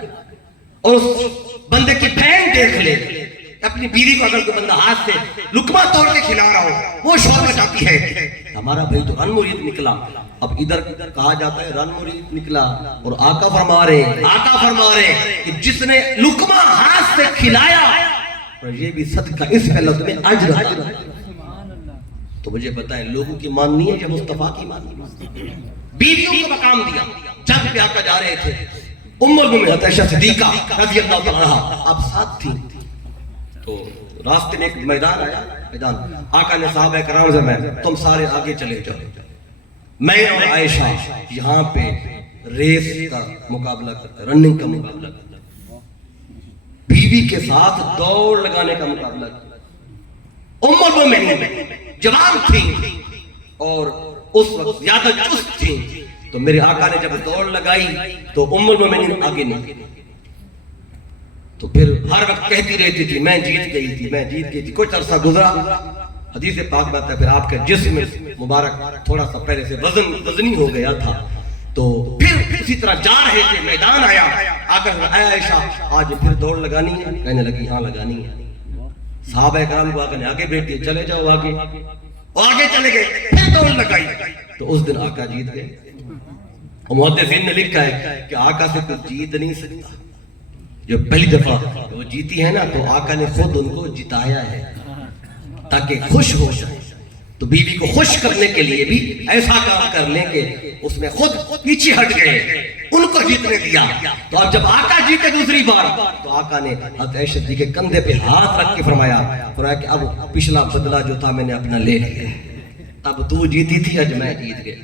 اور اس بندے کی بہن دیکھ لے اپنی بیوی کو اگر کوئی بندہ ہاتھ سے لقمہ توڑ کے کھلا رہا ہو وہ شور مچاتی ہے ہمارا بھائی تو رن مرید نکلا. اب ادھر کہا جاتا ہے رن مرید نکلا اور آقا فرما رہے ہیں کہ جس نے لقمہ ہاتھ سے کھلایا اور یہ بھی صدقہ، اس پہ اللہ تمہیں اجر عطا. تو مجھے بتائیں لوگوں کی ماننی ہے یا مصطفیٰ کی ماننی؟ بیویوں کو مقام دیا. جب پہ آقا جا رہے تھے ام المومنین عائشہ صدیقہ رضی اللہ تعالیٰ عنہا آپ ساتھ تھی تو راستے میں ایک میدان آیا. میدان آقا نے صحابہ کرام سے میں تم سارے آگے چلے جاؤ، میں اور عائشہ یہاں پہ ریس کا مقابلہ کرتے، رننگ کا مقابلہ کرتے، بیوی کے ساتھ دوڑ لگانے کا مقابلہ کرتے. ام المومنین جوان تھی اور اس وقت زیادہ چست تھی تو میرے آقا نے جب دوڑ لگائی تو ام المومنین آگے نہیں. تو پھر ہر وقت کہتی رہتی تھی میں جیت گئی تھی. کچھ عرصہ گزرا، حدیث پاک میں آتا ہے پھر آپ کا جسم مبارک تھوڑا سا پہلے سے وزنی ہو گیا تھا تو پھر اسی طرح جا رہے تھے، میدان آیا، آقا نے اے عائشہ آج پھر دوڑ لگانی ہے؟ کہنے لگی ہاں لگانی ہے. صحابہ کرام کو آقا نے آگے بیٹھ دیا، چلے جاؤ آگے، اور آگے چلے گئے، پھر دوڑ لگائی تو اس دن آقا جیت گئے. اور محدثین نے لکھا ہے کہ آقا سے کوئی جیت نہیں سکتا. جو پہلی دفعہ وہ جیتی ہے نا تو آقا نے خود ان کو جتایا ہے تاکہ خوش ہو جائے. تو بیوی کو خوش کرنے کے لیے بھی ایسا کام کر لیں کہ اس میں خود پیچھے ہٹ گئے، ان کو جیتنے دیا. تو اب جب آقا جیتے دوسری بار تو آقا نے حضرت عائشہ صدیقہ کے کندھے پہ ہاتھ رکھ کے فرمایا کہ اب پچھلا بدلہ جو تھا میں نے اپنا لے لیا، تب تو جیتی تھی آج میں جیت گئی.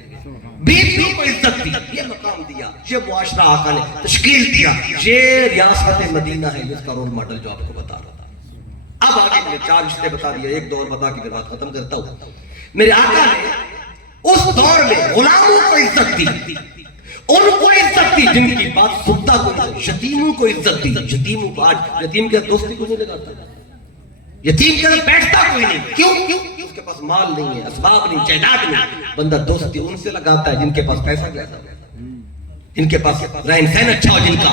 بیویوں کو عزت دی، یہ مقام دیا، یہ معاشرہ آقا نے تشکیل دیا. یہ ریاست مدینہ ہے جس کا رول ماڈل جو آپ کو بتا رہا تھا. اب آگے میں نے 4 رشتے بتا دیا، ایک دور بتا کے پھر بات ختم کرتا ہوں. میرے آقا نے اس دور میں غلاموں کو عزت دی، ان کو عزت دی جن کی بات سنتا کوئی نہیں، یتیموں کو عزت دی. یتیموں کو آج یتیم کے دوستی کو نہیں لگاتا، یتیم کے ساتھ بیٹھتا کوئی نہیں. کیوں؟ اس کے پاس مال نہیں ہے، اسباب نہیں، جائیداد نہیں. بندہ دوستی ان سے لگاتا ہے جن کے پاس پیسہ زیادہ ہے، جن کے پاس رہن سہن اچھا ہو. جن کا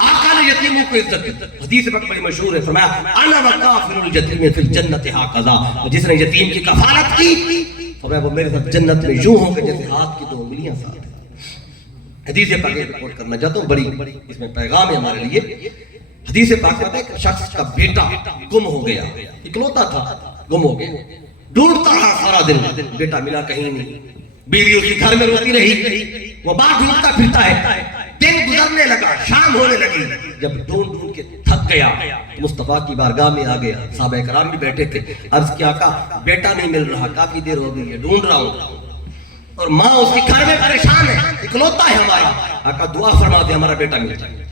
آقا نے یتیموں کو عزت دی. حدیث پاک بڑی مشہور ہے، فرمایا انا وکافر الیتیم فی الجنۃ ھکذا. جس نے یتیم کی کفالت کی فرمایا وہ میرے ساتھ جنت میں یوں ہوں کہ جیسے ہاتھ کی 2 انگلیاں ساتھ. حدیث پاک رپورٹ کرنا چاہتا ہوں، بڑی اس میں پیغام ہے ہمارے لیے. حدیث پاک میں ایک شخص کا بیٹا گم ہو گیا، اکلوتا تھا، گم ہو گیا. ڈھونڈتا رہا سارا دن، بیٹا ملا کہیں نہیں. بیوی اسی گھر میں روتی رہی، وہ باہر ڈھونڈتا پھرتا ہے. دن گزرنے لگا، شام ہونے لگی. جب ڈھونڈ کے تھک گیا مصطفیٰ کی بارگاہ میں آ گیا. صحابہ کرام بھی بیٹھے تھے. عرض کیا آقا بیٹا نہیں مل رہا، کافی دیر ہو گئی ہے، ڈھونڈ رہا ہوں. اور ماں اس کے گھر میں پریشان ہے، اکلوتا ہے ہمارا. آقا دعا فرما دے ہمارا بیٹا مل جائے.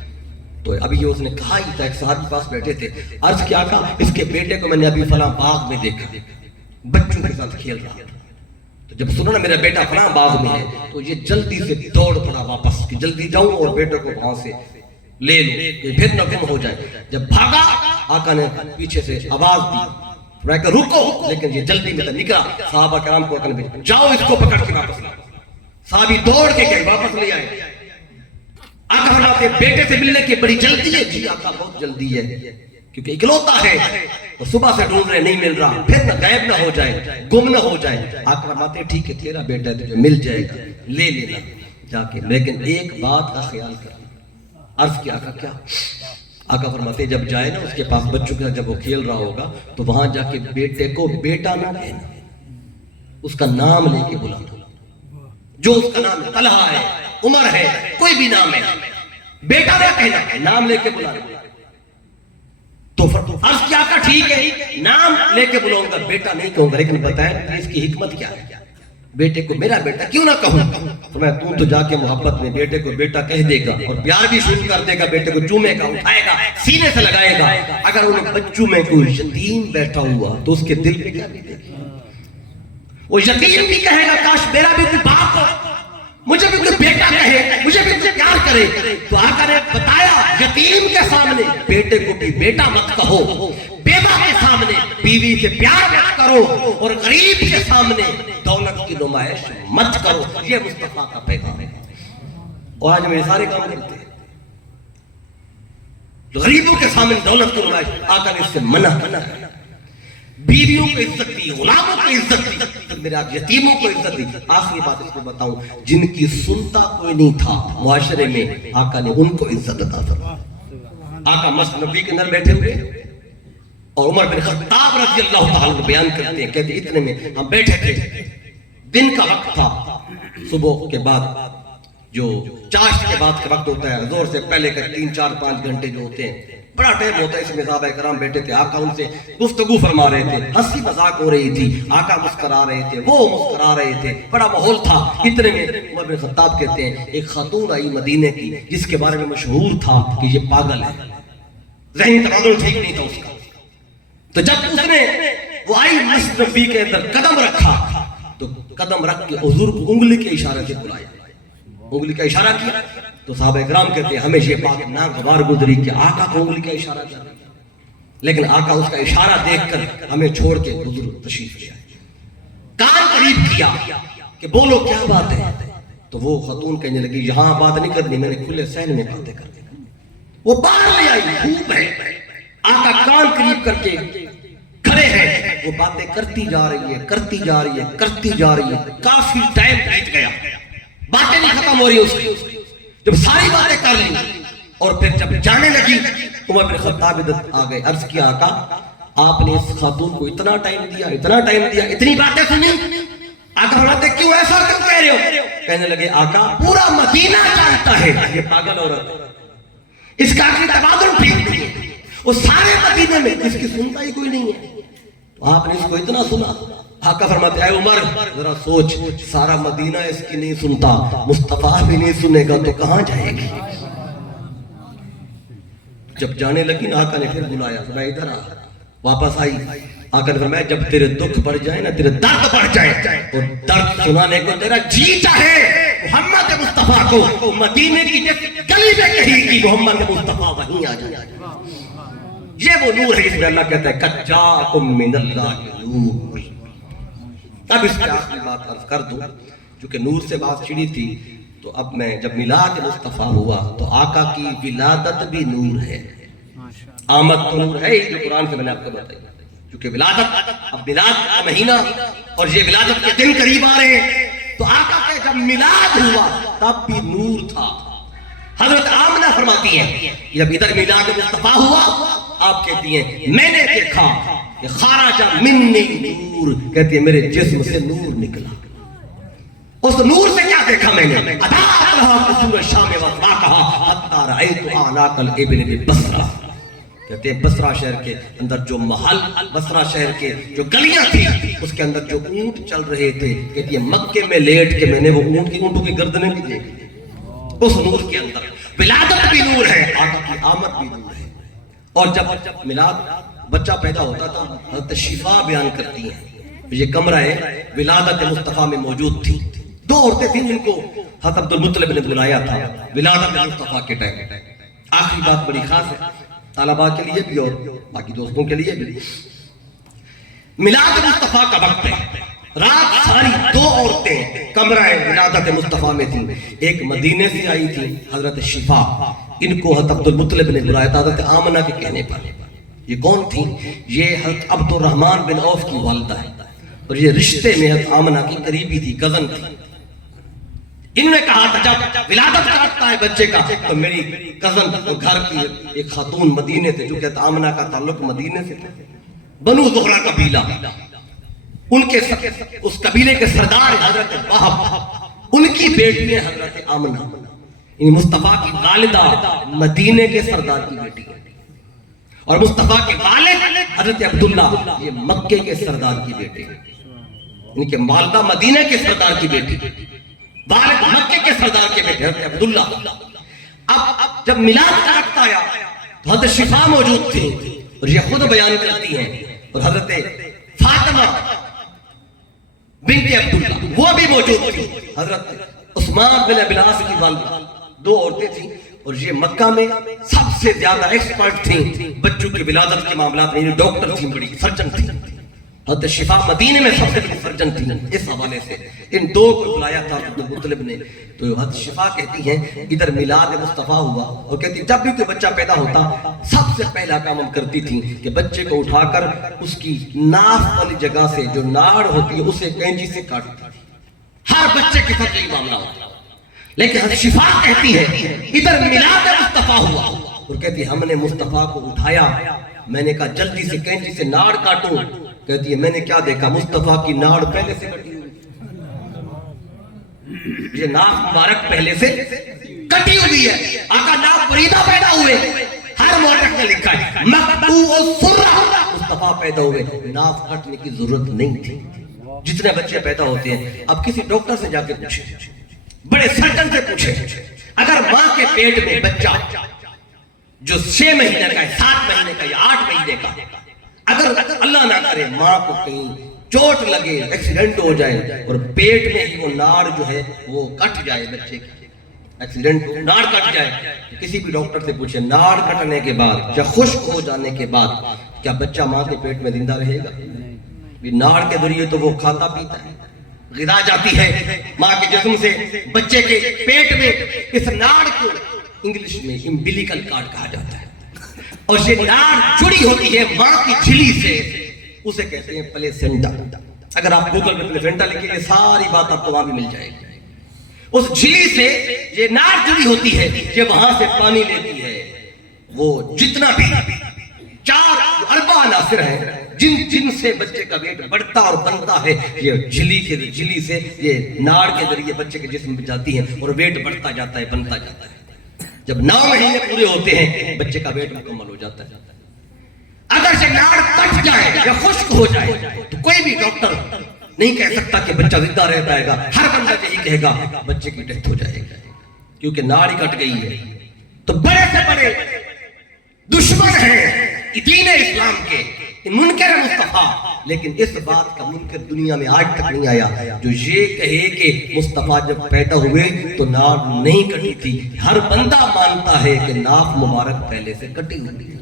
تو ابھی یہ اس نے کہا ہی تھا، ایک صحابی پاس بیٹھے تھے. عرض کیا آقا اس کے بیٹے کو میں نے ابھی فلاں باغ میں دیکھا، بچوں کے ساتھ کھیل رہا تھا. تو جب سنا نا میرا بیٹا فلاں باغ میں ہے تو یہ جلدی سے دوڑ پڑا واپس کہ جلدی جاؤں اور بیٹے کو وہاں سے لے لوں کہ پھر نہ گم ہو جائے. جب بھاگا آقا نے پیچھے سے آواز دی کہ رکو، لیکن یہ جلدی میں نکلا. صحابہ کرام کو جاؤ اس کو پکڑ کے واپس لاؤ. صحابی دوڑ کے گئے، واپس لے آئے. آقا فرماتے بیٹے سے ملنے کی بڑی جلدی ہے. جی آقا بہت جلدی ہے کیونکہ اکلوتا ہے اور صبح سے ڈھونڈ رہے نہیں مل رہا، پھر نہ غائب نہ ہو جائے، گم نہ ہو جائے. آقا فرماتے ٹھیک ہے تیرا بیٹا ہے تجھے مل جائے گا، لے لینا جا کے، لیکن ایک بات کا خیال کر. عرض کیا آقا کیا؟ آقا فرماتے جب جائے نا اس کے پاس بچوں کے ساتھ جب وہ کھیل رہا ہوگا تو وہاں جا کے بیٹے کو بیٹا نہ کہنا، اس کا نام لے کے بلانا. جو اس کا نام طلحہ ہے، عمر ہے، کوئی بھی نام ہے، بیٹا نہ کہنا ہے، نام لے کے بلانا۔ تو عرض کیا کہ ٹھیک ہے نام لے کے بلاؤں گا، بیٹا نہیں کہوں گا، لیکن بتائیں اس کی حکمت کیا ہے؟ بیٹے کو میرا بیٹا کیوں نہ کہوں؟ تو میں تو جا کے محبت میں بیٹے کو بیٹا کہہ دے گا اور پیار بھی شروع کر دے گا، بیٹے کو چومے گا، اٹھائے گا، سینے سے لگائے گا۔ اگر ان بچوں میں کوئی یتیم بیٹھا ہوا تو اس کے دل پہ کیا بیتے گی؟ وہ یتیم بھی کہے گا کاش میرا بھی کوئی باپ ہو، مجھے بھی کوئی بیٹا کہے، مجھے بھی کوئی پیار کرے۔ تو آقا نے بتایا یتیم کے سامنے بیٹے کو بھی بیٹا مت کہو، بیوہ کے سامنے بیوی سے پیار مت کرو، اور غریب کے سامنے دولت کی نمائش مت کرو۔ یہ مصطفیٰ کا پیغام ہے۔ اور آج میرے سارے کام کرتے ہیں، غریبوں کے سامنے دولت کی نمائش، آقا نے اس سے منع ہے۔ بیویوں کو عزت دی، غلاموں کو عزت دی، میرے آپ یتیموں کو عزت دی۔ آخری بات اس کو بتاؤں، جن کی سنتا کوئی نہیں تھا معاشرے میں، آقا نے ان کو عزت عطا فرمائی۔ آقا مسجد نبی کے اندر بیٹھے ہوئے اور عمر بن خطاب رضی اللہ تعالیٰ عنہ بیان کرتے ہیں، کہتے اتنے میں ہم بیٹھے تھے، دن کا وقت تھا، صبح کے بعد جو چاشت کے بعد کا وقت ہوتا ہے، زور سے پہلے کا 3 4 5 گھنٹے جو ہوتے ہیں، بڑا ٹائم ہوتا ہے، اس میں صحابہ کرام بیٹھے تھے، آقا ان سے گفتگو فرما رہے تھے، ہنسی مذاق ہو رہی تھی، آقا مسکرا رہے تھے، وہ مسکرا رہے تھے، بڑا ماحول تھا۔ اتنے میں عمر بن خطاب کہتے ہیں ایک خاتون آئی مدینے کی جس کے بارے میں مشہور تھا کہ یہ پاگل ہے، ذہنی توازن ٹھیک نہیں تھا اس کا۔ تو جب اس نے وہ آئی مسجد نبی کے اندر قدم رکھا تو قدم رکھ کے حضور کو انگلی کے اشارے سے بلایا، انگلی کا اشارہ کیا تو صحابہ کرام کہتے ہیں ہمیں یہ بات ناگوار گزری کہ آقا کو انگلی کا اشارہ کیا، لیکن آقا اس کا اشارہ دیکھ کر ہمیں چھوڑ کے حضور تشریف لے آئے، کان قریب کیا کہ بولو کیا بات ہے۔ تو وہ خاتون کہنے لگی یہاں بات نہیں کرنی، میں نے کھلے صحن میں باتیں کرنی۔ وہ باہر لے آئی، خوب ہے، آقا کان قریب کر کے کھڑے ہیں، وہ باتیں کرتی جا رہی ہے، کرتی جا رہی ہے، کرتی جا رہی ہے، کافی ٹائم بیت گیا، باتیں نہیں ختم ہو رہی اس کی۔ جب ساری باتیں کر لی اور پھر جب جانے لگی، عمر بن خطاب ادھر آ گئے، عرض کیا آقا آپ نے اس خاتون کو اتنا ٹائم دیا، اتنا ٹائم دیا، اتنی باتیں سنی؟ آقا فرماتے کیوں ایسا کیوں کہہ رہے ہو؟ کہنے لگے آقا پورا مدینہ جانتا ہے یہ پاگل عورت، اس کا عقلی توازن ٹھیک نہیں ہے، وہ سارے مدینے میں اس کی سنتا ہی کوئی نہیں ہے، تو آپ نے اس کو اتنا سنا؟ آقا فرماتے اے عمر ذرا سوچ، سارا مدینہ اس کی نہیں سنتا، مصطفیٰ بھی نہیں سنے گا تو کہاں جائے گی؟ جب جانے لگی آقا نے پھر بلایا، فرمایا ادھر آ، واپس آئی، آقا نے فرمایا جب تیرے دکھ بڑھ جائے نا، تیرے درد بڑھ جائے اور درد سنانے کو تیرا جی چاہے، محمد مصطفیٰ کو مدینے کی جس گلی میں کہیں کی محمد مصطفیٰ وہیں آ جائے۔ یہ وہ نور ہے جس میں اللہ کہتا ہے قد جاءکم من اللہ نور۔ اب اس کے آخری بات عرض کر دوں، چونکہ نور سے بات چھڑی تھی تو اب میں جب میلاد مصطفیٰ ہوا تو آقا کی ولادت بھی نور ہے، آمد تو نور ہے، جو قرآن سے میں نے آپ کو بتائی، چونکہ ولادت اب میلاد کا مہینہ اور یہ ولادت کے دن قریب آ رہے ہیں، تو آقا کا جب میلاد ہوا تب بھی نور تھا۔ حضرت آمنہ فرماتی ہیں جب ادھر میلاد مصطفیٰ ہوا آپ کہتی ہیں میں نے دیکھا کہ خارج منی نور، کہتی ہے میرے جسم سے نور نکلا۔ اس نور سے کیا دیکھا میں نے؟ ادا اللہ قصور شام وفا کہا حتی رأیت آناق الابن ببصرہ، کہتے ہیں بصرہ شہر کے اندر جو محل، بصرہ شہر کے جو گلیاں تھی اس کے اندر جو اونٹ چل رہے تھے، کہتی ہے مکے میں لیٹ کے میں نے وہ اونٹوں کی گردنیں بھی دیکھی، اس نور کے اندر ولادت بھی نور ہے، آقا کی آمد بھی نور ہے۔ اور جب میلاد بچہ پیدا ہوتا تھا حضرت شفا بیان کرتی ہیں یہ کمرہ ولادت مصطفیٰ میں موجود تھی، 2 عورتیں تھیں جن کو حضرت عبد المطلب نے بلایا تھا ولادت مصطفیٰ کے ٹائم۔ آخری بات بڑی خاص ہے طلباء کے لیے بھی اور باقی دوستوں کے لیے بھی، میلاد مصطفیٰ کا وقت ہے، رات ساری 2 عورتیں کمرہ ولادت مصطفیٰ میں تھیں، ایک مدینے سے آئی تھی حضرت شفا، ان کو حضرت عبد المطلب نے بلایا تھا حضرت آمنہ کے کہنے پر۔ یہ کون تھی؟ یہ حضرت عبد الرحمن بن عوف کی والدہ ہے اور یہ رشتے میں حضرت آمنہ کی قریبی تھی، کزن تھی۔ انہوں نے کہا تھا جب ولادت کرتا ہے بچے کا تو میری کزن گھر کی ایک خاتون مدینے سے، جو کہ آمنہ کا تعلق مدینے سے تھا، بنو زہرہ قبیلہ، ان کے اس قبیلے کے سردار حضرت وہب ان کی بیٹی ہے حضرت آمنہ، یعنی مصطفیٰ کی والدہ مدینے کے سردار کی بیٹی ہے، اور مصطفیٰ کے والد حضرت عبداللہ یہ مکے کے سردار کی بیٹی ہے، یعنی کہ والدہ مدینے کے سردار کی بیٹی، والد مکے کے سردار کے بیٹے حضرت عبداللہ۔ اب جب میلاد کا وقت آیا تو حضرت شفا موجود تھی، اور یہ خود بیان کرتی ہیں، اور حضرت فاطمہ بنت عبداللہ وہ بھی موجود تھی، حضرت عثمان بن ابی العاص کی والدہ، دو عورتیں تھیں، اور یہ مکہ میں سب سے زیادہ ایکسپرٹ تھیں بچوں کی ولادت کے معاملات میں، ڈاکٹر تھیں، بڑی سرجن تھیں۔ حضرت شفا مدینے میں سب سے بڑی سرجن تھیں۔ اس حوالے سے ان دو کو بلایا تھا عبد المطلب نے، تو حضرت شفا کہتی ہیں ادھر میلاد مصطفیٰ ہوا، اور کہتی جب بھی کوئی بچہ پیدا ہوتا سب سے پہلا کام ہم کرتی تھیں کہ بچے کو اٹھا کر اس کی ناف والی جگہ سے جو ناڑ ہوتی ہے اسے کینچی سے کاٹتی تھی۔ ہر بچے کے ساتھ یہی معاملہ ہوتا، لیکن حضرت شفا کہتی ہے ادھر میلاد مصطفیٰ ہوا، اور کہتی ہم نے مصطفیٰ کو اٹھایا، میں نے کہا جلدی سے کینچی سے ناڑ کاٹوں، کہتی ہے میں نے کیا دیکھا مصطفیٰ کی ناڑ پہلے سے کٹی ہوئی، یہ ناف مبارک پہلے سے کٹی ہوئی ہے۔ آقا ناف بریدہ پیدا ہوئے، ہر مورخ نے لکھا ہے مقطوع السرہ مصطفیٰ پیدا ہوئے، ناف کٹنے کی ضرورت نہیں تھی۔ جتنے بچے پیدا ہوتے ہیں اب کسی ڈاکٹر سے جا کے پوچھیں، بڑے سرجن سے پوچھیں، اگر ماں کے پیٹ میں بچہ جو 6 مہینے کا ہے، 7 مہینے کا یا 8 مہینے کا، اگر اللہ نہ کرے ماں کو کہیں چوٹ لگے، ایکسیڈنٹ ہو جائے اور پیٹ میں ہی وہ ناڑ جو ہے وہ کٹ جائے، بچے کی ایکسیڈنٹ ناڑ کٹ جائے، کسی بھی ڈاکٹر سے پوچھیں ناڑ کٹنے کے بعد یا خشک ہو جانے کے بعد کیا بچہ ماں کے پیٹ میں زندہ رہے گا؟ ناڑ کے ذریعے تو وہ کھاتا پیتا ہے، غذا جاتی ہے ماں کے جسم سے بچے کے پیٹ میں، اس ناڑ کو انگلش میں امبلیکل کارڈ کہا جاتا ہے، اور یہ ناڑ جڑی ہوتی ہے ماں کی جھلی سے، اسے کہتے ہیں پلیسنٹا۔ اگر آپ گوگل میں پلیسنٹا لکھیں گے ساری بات آپ کو وہاں بھی مل جائے گی۔ اس جھلی سے یہ ناڑ جڑی ہوتی ہے، یہ وہاں سے پانی لیتی ہے، وہ جتنا بھی 4 اربع عناصر ہیں جن سے بچے کا ویٹ بڑھتا اور بنتا ہے، یہ جھلی سے یہ ناڑ کے ذریعے بچے کے جسم میں جاتی ہیں اور ویٹ بڑھتا جاتا ہے، بنتا جاتا ہے۔ جب 9 مہینے پورے ہوتے ہیں بچے کا ویٹ مکمل ہو جاتا ہے۔ اگر یہ ناڑ کٹ جائے یا خشک ہو جائے تو کوئی بھی ڈاکٹر نہیں کہہ سکتا کہ بچہ زندہ رہ پائے گا، ہر بندہ یہی کہے گا بچے کی ڈیتھ ہو جائے گی، کیونکہ ناڑ ہی کٹ گئی ہے۔ تو بڑے سے بڑے دشمن ہیں دین اسلام کے، منکر مصطفیٰ، لیکن اس بات کا منکر دنیا میں آج تک نہیں آیا جو یہ کہے کہ مصطفیٰ جب پیدا ہوئے تو ناف نہیں کٹی تھی۔ ہر بندہ مانتا ہے کہ ناف مبارک پہلے سے کٹی ہوئی ہے۔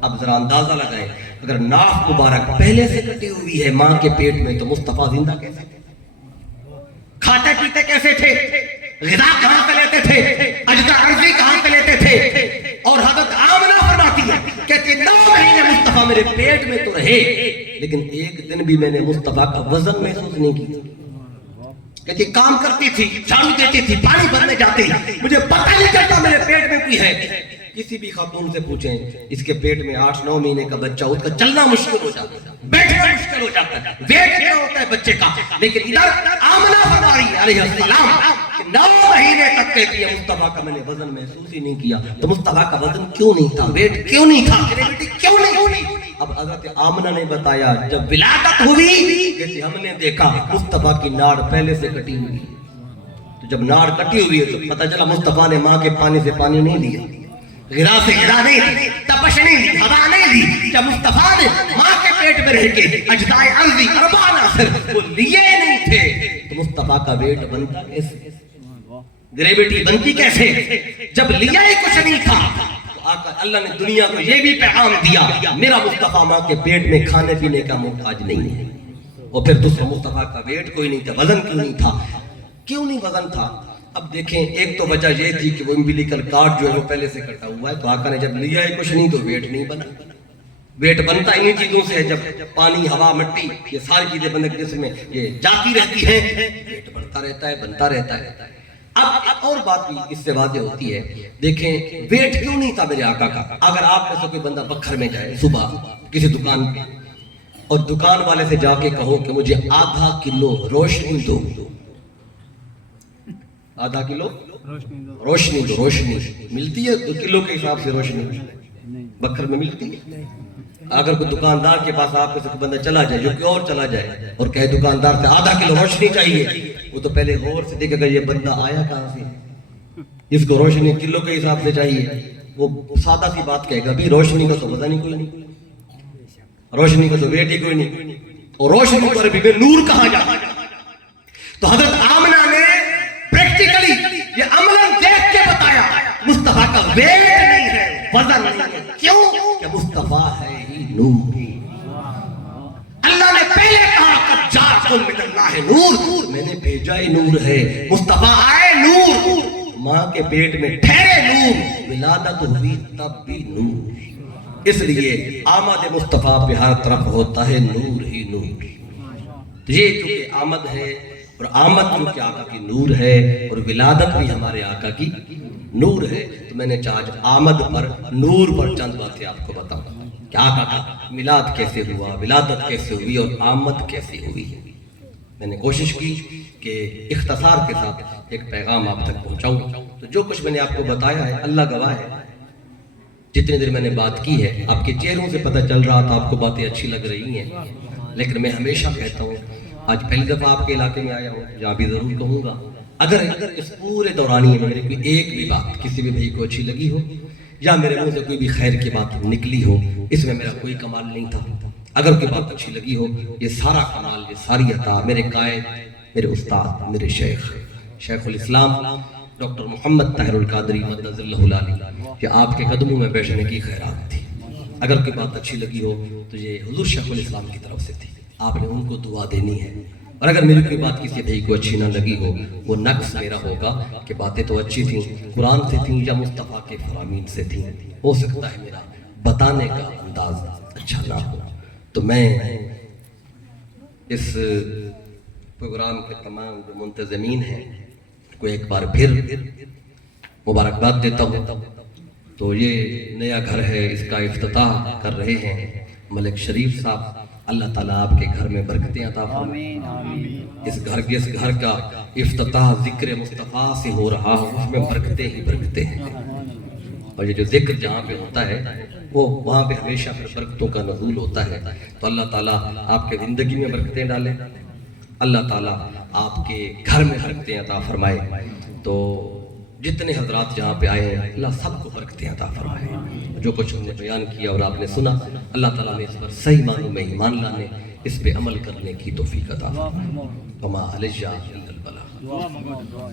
اب ذرا اندازہ لگائیں، اگر ناف مبارک پہلے سے کٹی ہوئی ہے ماں کے پیٹ میں تو مصطفیٰ زندہ کیسے تھے؟ کھاتے پیتے کیسے تھے؟ غذا کہاں سے لیتے تھے؟ اجزا ارضی کہاں سے لیتے تھے؟ اور حضرت آمنہ فرماتی ہے کہتے 9 مہینے مصطفیٰ میرے پیٹ میں تو رہے، لیکن ایک دن بھی میں نے مصطفیٰ کا وزن محسوس نہیں کیا۔ کہتی کام کرتی تھی، جھاڑو دیتی تھی، پانی بھرنے جاتی، مجھے پتہ نہیں چلتا میرے پیٹ میں کوئی ہے۔ کسی بھی خاتون سے پوچھیں اس کے پیٹ میں 8-9 مہینے کا بچہ، اس کا چلنا مشکل ہو جاتا ہے، بیٹھنا مشکل ہو جاتا ہے، ویٹ کیا ہوتا ہے بچے کا، لیکن ادھر آمنہ فرما رہی ہے علیہ السلام 9 مہینے تک کہتی ہے مصطفیٰ کا میں نے وزن محسوس ہی نہیں کیا۔ تو مصطفیٰ کا وزن کیوں نہیں تھا؟ ویٹ کیوں نہیں تھا؟ گریویٹی کیوں نہیں ہوئی؟ اب حضرت آمنہ نے بتایا جب ولادت ہوئی کہتی ہم نے دیکھا مصطفیٰ کی ناڑ پہلے سے کٹی ہوئی، تو جب ناڑ کٹی ہوئی ہے تو پتہ چلا مصطفیٰ نے ماں کے پانی سے پانی نہیں لیا، غذا سے غذا نہیں لی، تپش نہیں لی، ہوا نہیں لی۔ جب مصطفیٰ نے ماں کے پیٹ میں رہ کے اجزائے ارضی اربع عناصر وہ لیے نہیں تھے تو مصطفیٰ کا ویٹ بنتا کیسے؟ گریویٹی بنتی کیسے؟ جب لیا ہی کچھ نہیں تھا تو آقا اللہ نے دنیا کو یہ بھی پیغام دیا میرا مصطفیٰ ماں کے پیٹ میں کھانے پینے کا محتاج نہیں ہے۔ اور پھر دوسرا مصطفیٰ کا ویٹ کوئی نہیں تھا، وزن کیوں نہیں تھا؟ کیوں نہیں وزن تھا؟ اب دیکھیں ایک تو وجہ یہ تھی کہ وہ امبلیکل کارڈ جو ہے وہ پہلے سے کٹا ہوا ہے، تو آقا نے جب لیا ہے کچھ نہیں تو ویٹ نہیں بنا۔ ویٹ بنتا انہی چیزوں سے ہے، جب پانی ہوا مٹی یہ ساری چیزیں بندے کے جسم میں یہ جاتی رہتی ہیں، ویٹ بڑھتا رہتا ہے، بنتا رہتا ہے۔ اب اور بات بھی اس سے واضح ہوتی ہے، دیکھیں ویٹ کیوں نہیں تھا میرے آقا کا؟ اگر آپ میں سے کوئی بندہ بکھر میں جائے صبح کسی دکان پہ اور دکان والے سے جا کے کہو کہ مجھے ½ کلو روشنی دو، آدھا کلو روشنی دو روشنی دو. روشنی ملتی ہے کلو کے حساب سے روشنی بکر میں ملتی ہے. اگر کوئی دکاندار کے پاس آپ سے بندہ چلا جائے جو کہ اور چلا جائے اور کہے دکاندار سے آدھا کلو روشنی چاہیے، وہ تو پہلے غور سے دیکھے گا یہ بندہ آیا کہاں سے، اس کو روشنی کلو کے حساب سے چاہیے. وہ سادہ سی بات کہے گا بھی روشنی کا تو پتہ نہیں کوئی نہیں، روشنی کا تو ویٹ ہی کوئی نہیں، اور روشنی پر بھی نور کہاں جاتا. تو حضرت آمنہ نے پریکٹیکلی یہ عملاً دیکھ کے بتایا مصطفیٰ کا ویٹ نہیں ہے، وزن نہیں ہے. کیوں کہ مصطفیٰ ہے ہی نور. اللہ نے پہلے کہا قد جاءکم من اللہ نور، میں نے بھیجا ہی نور ہے. مصطفیٰ آئے نور، ماں کے پیٹ میں ٹھہرے نور، ولادت ہوئی تب بھی نور. اس لیے آمد مصطفیٰ پہ ہر طرف ہوتا ہے نور ہی نور. یہ جو کہ آمد ہے اور آمد جو کہ آقا کی نور ہے اور ولادت بھی ہمارے آقا کی نور ہے. تو میں نے آج آمد پر نور پر چند باتیں آپ کو بتاؤں کہ آقا کا میلاد کیسے ہوا، ولادت کیسے ہوئی اور آمد کیسے ہوئی. میں نے کوشش کی کہ اختصار کے ساتھ ایک پیغام آپ تک پہنچاؤں. تو جو کچھ میں نے آپ کو بتایا ہے اللہ گواہ ہے، جتنی دیر میں نے بات کی ہے آپ کے چہروں سے پتہ چل رہا تھا آپ کو باتیں اچھی لگ رہی ہیں. لیکن میں ہمیشہ کہتا ہوں، آج پہلی دفعہ آپ کے علاقے میں آیا ہوں، جہاں بھی ضرور کہوں گا اگر اس پورے دورانیے میں میرے کوئی ایک بھی بات کسی بھی بھائی کو اچھی لگی ہو یا میرے منہ سے کوئی بھی خیر کی بات نکلی ہو، اس میں میرا کوئی کمال نہیں تھا. اگر کوئی بات اچھی لگی ہو، یہ سارا کمال، یہ ساری عطا میرے قائد، میرے استاد، میرے شیخ الاسلام ڈاکٹر محمد طاہر القادری مدد اللہ العالی کہ آپ کے قدموں میں بیٹھنے کی خیرات تھی. اگر کوئی بات اچھی لگی ہو تو یہ حضور شیخ الاسلام کی طرف سے تھی، آپ نے ان کو دعا دینی ہے. اور اگر میری کوئی بات کسی بھائی کو اچھی نہ لگی ہو، وہ نقص میرا ہوگا کہ باتیں تو اچھی تھیں، قرآن سے تھیں یا مصطفیٰ کے فرامین سے تھیں. ہو سکتا ہے میرا بتانے کا انداز اچھا نہ ہو. تو میں اس پروگرام کے تمام جو منتظمین ہیں کو ایک بار پھر مبارکباد دیتا ہوں. تو یہ نیا گھر ہے، اس کا افتتاح کر رہے ہیں ملک شریف صاحب. اللہ تعالیٰ آپ کے گھر میں برکتیں عطا فرمائے. اس گھر کا افتتاح ذکر مصطفیٰ سے ہو رہا ہو، اس میں برکتیں ہی برکتیں ہیں. اور یہ جو ذکر جہاں پہ ہوتا ہے وہ وہاں پہ ہمیشہ پھر برکتوں کا نزول ہوتا ہے. تو اللہ تعالیٰ آپ کے زندگی میں برکتیں ڈالے، اللہ تعالیٰ آپ کے گھر میں برکتیں عطا فرمائے. تو جتنے حضرات جہاں پہ آئے ہیں اللہ سب کو برکتیں عطا فرمائے. جو کچھ ہم نے بیان کیا اور آپ نے سنا، اللہ تعالیٰ نے اس پر صحیح معنوں میں ایمان لانے، اس پہ عمل کرنے کی توفیق عطا فرمائے. وما علیہ الا البلاغ.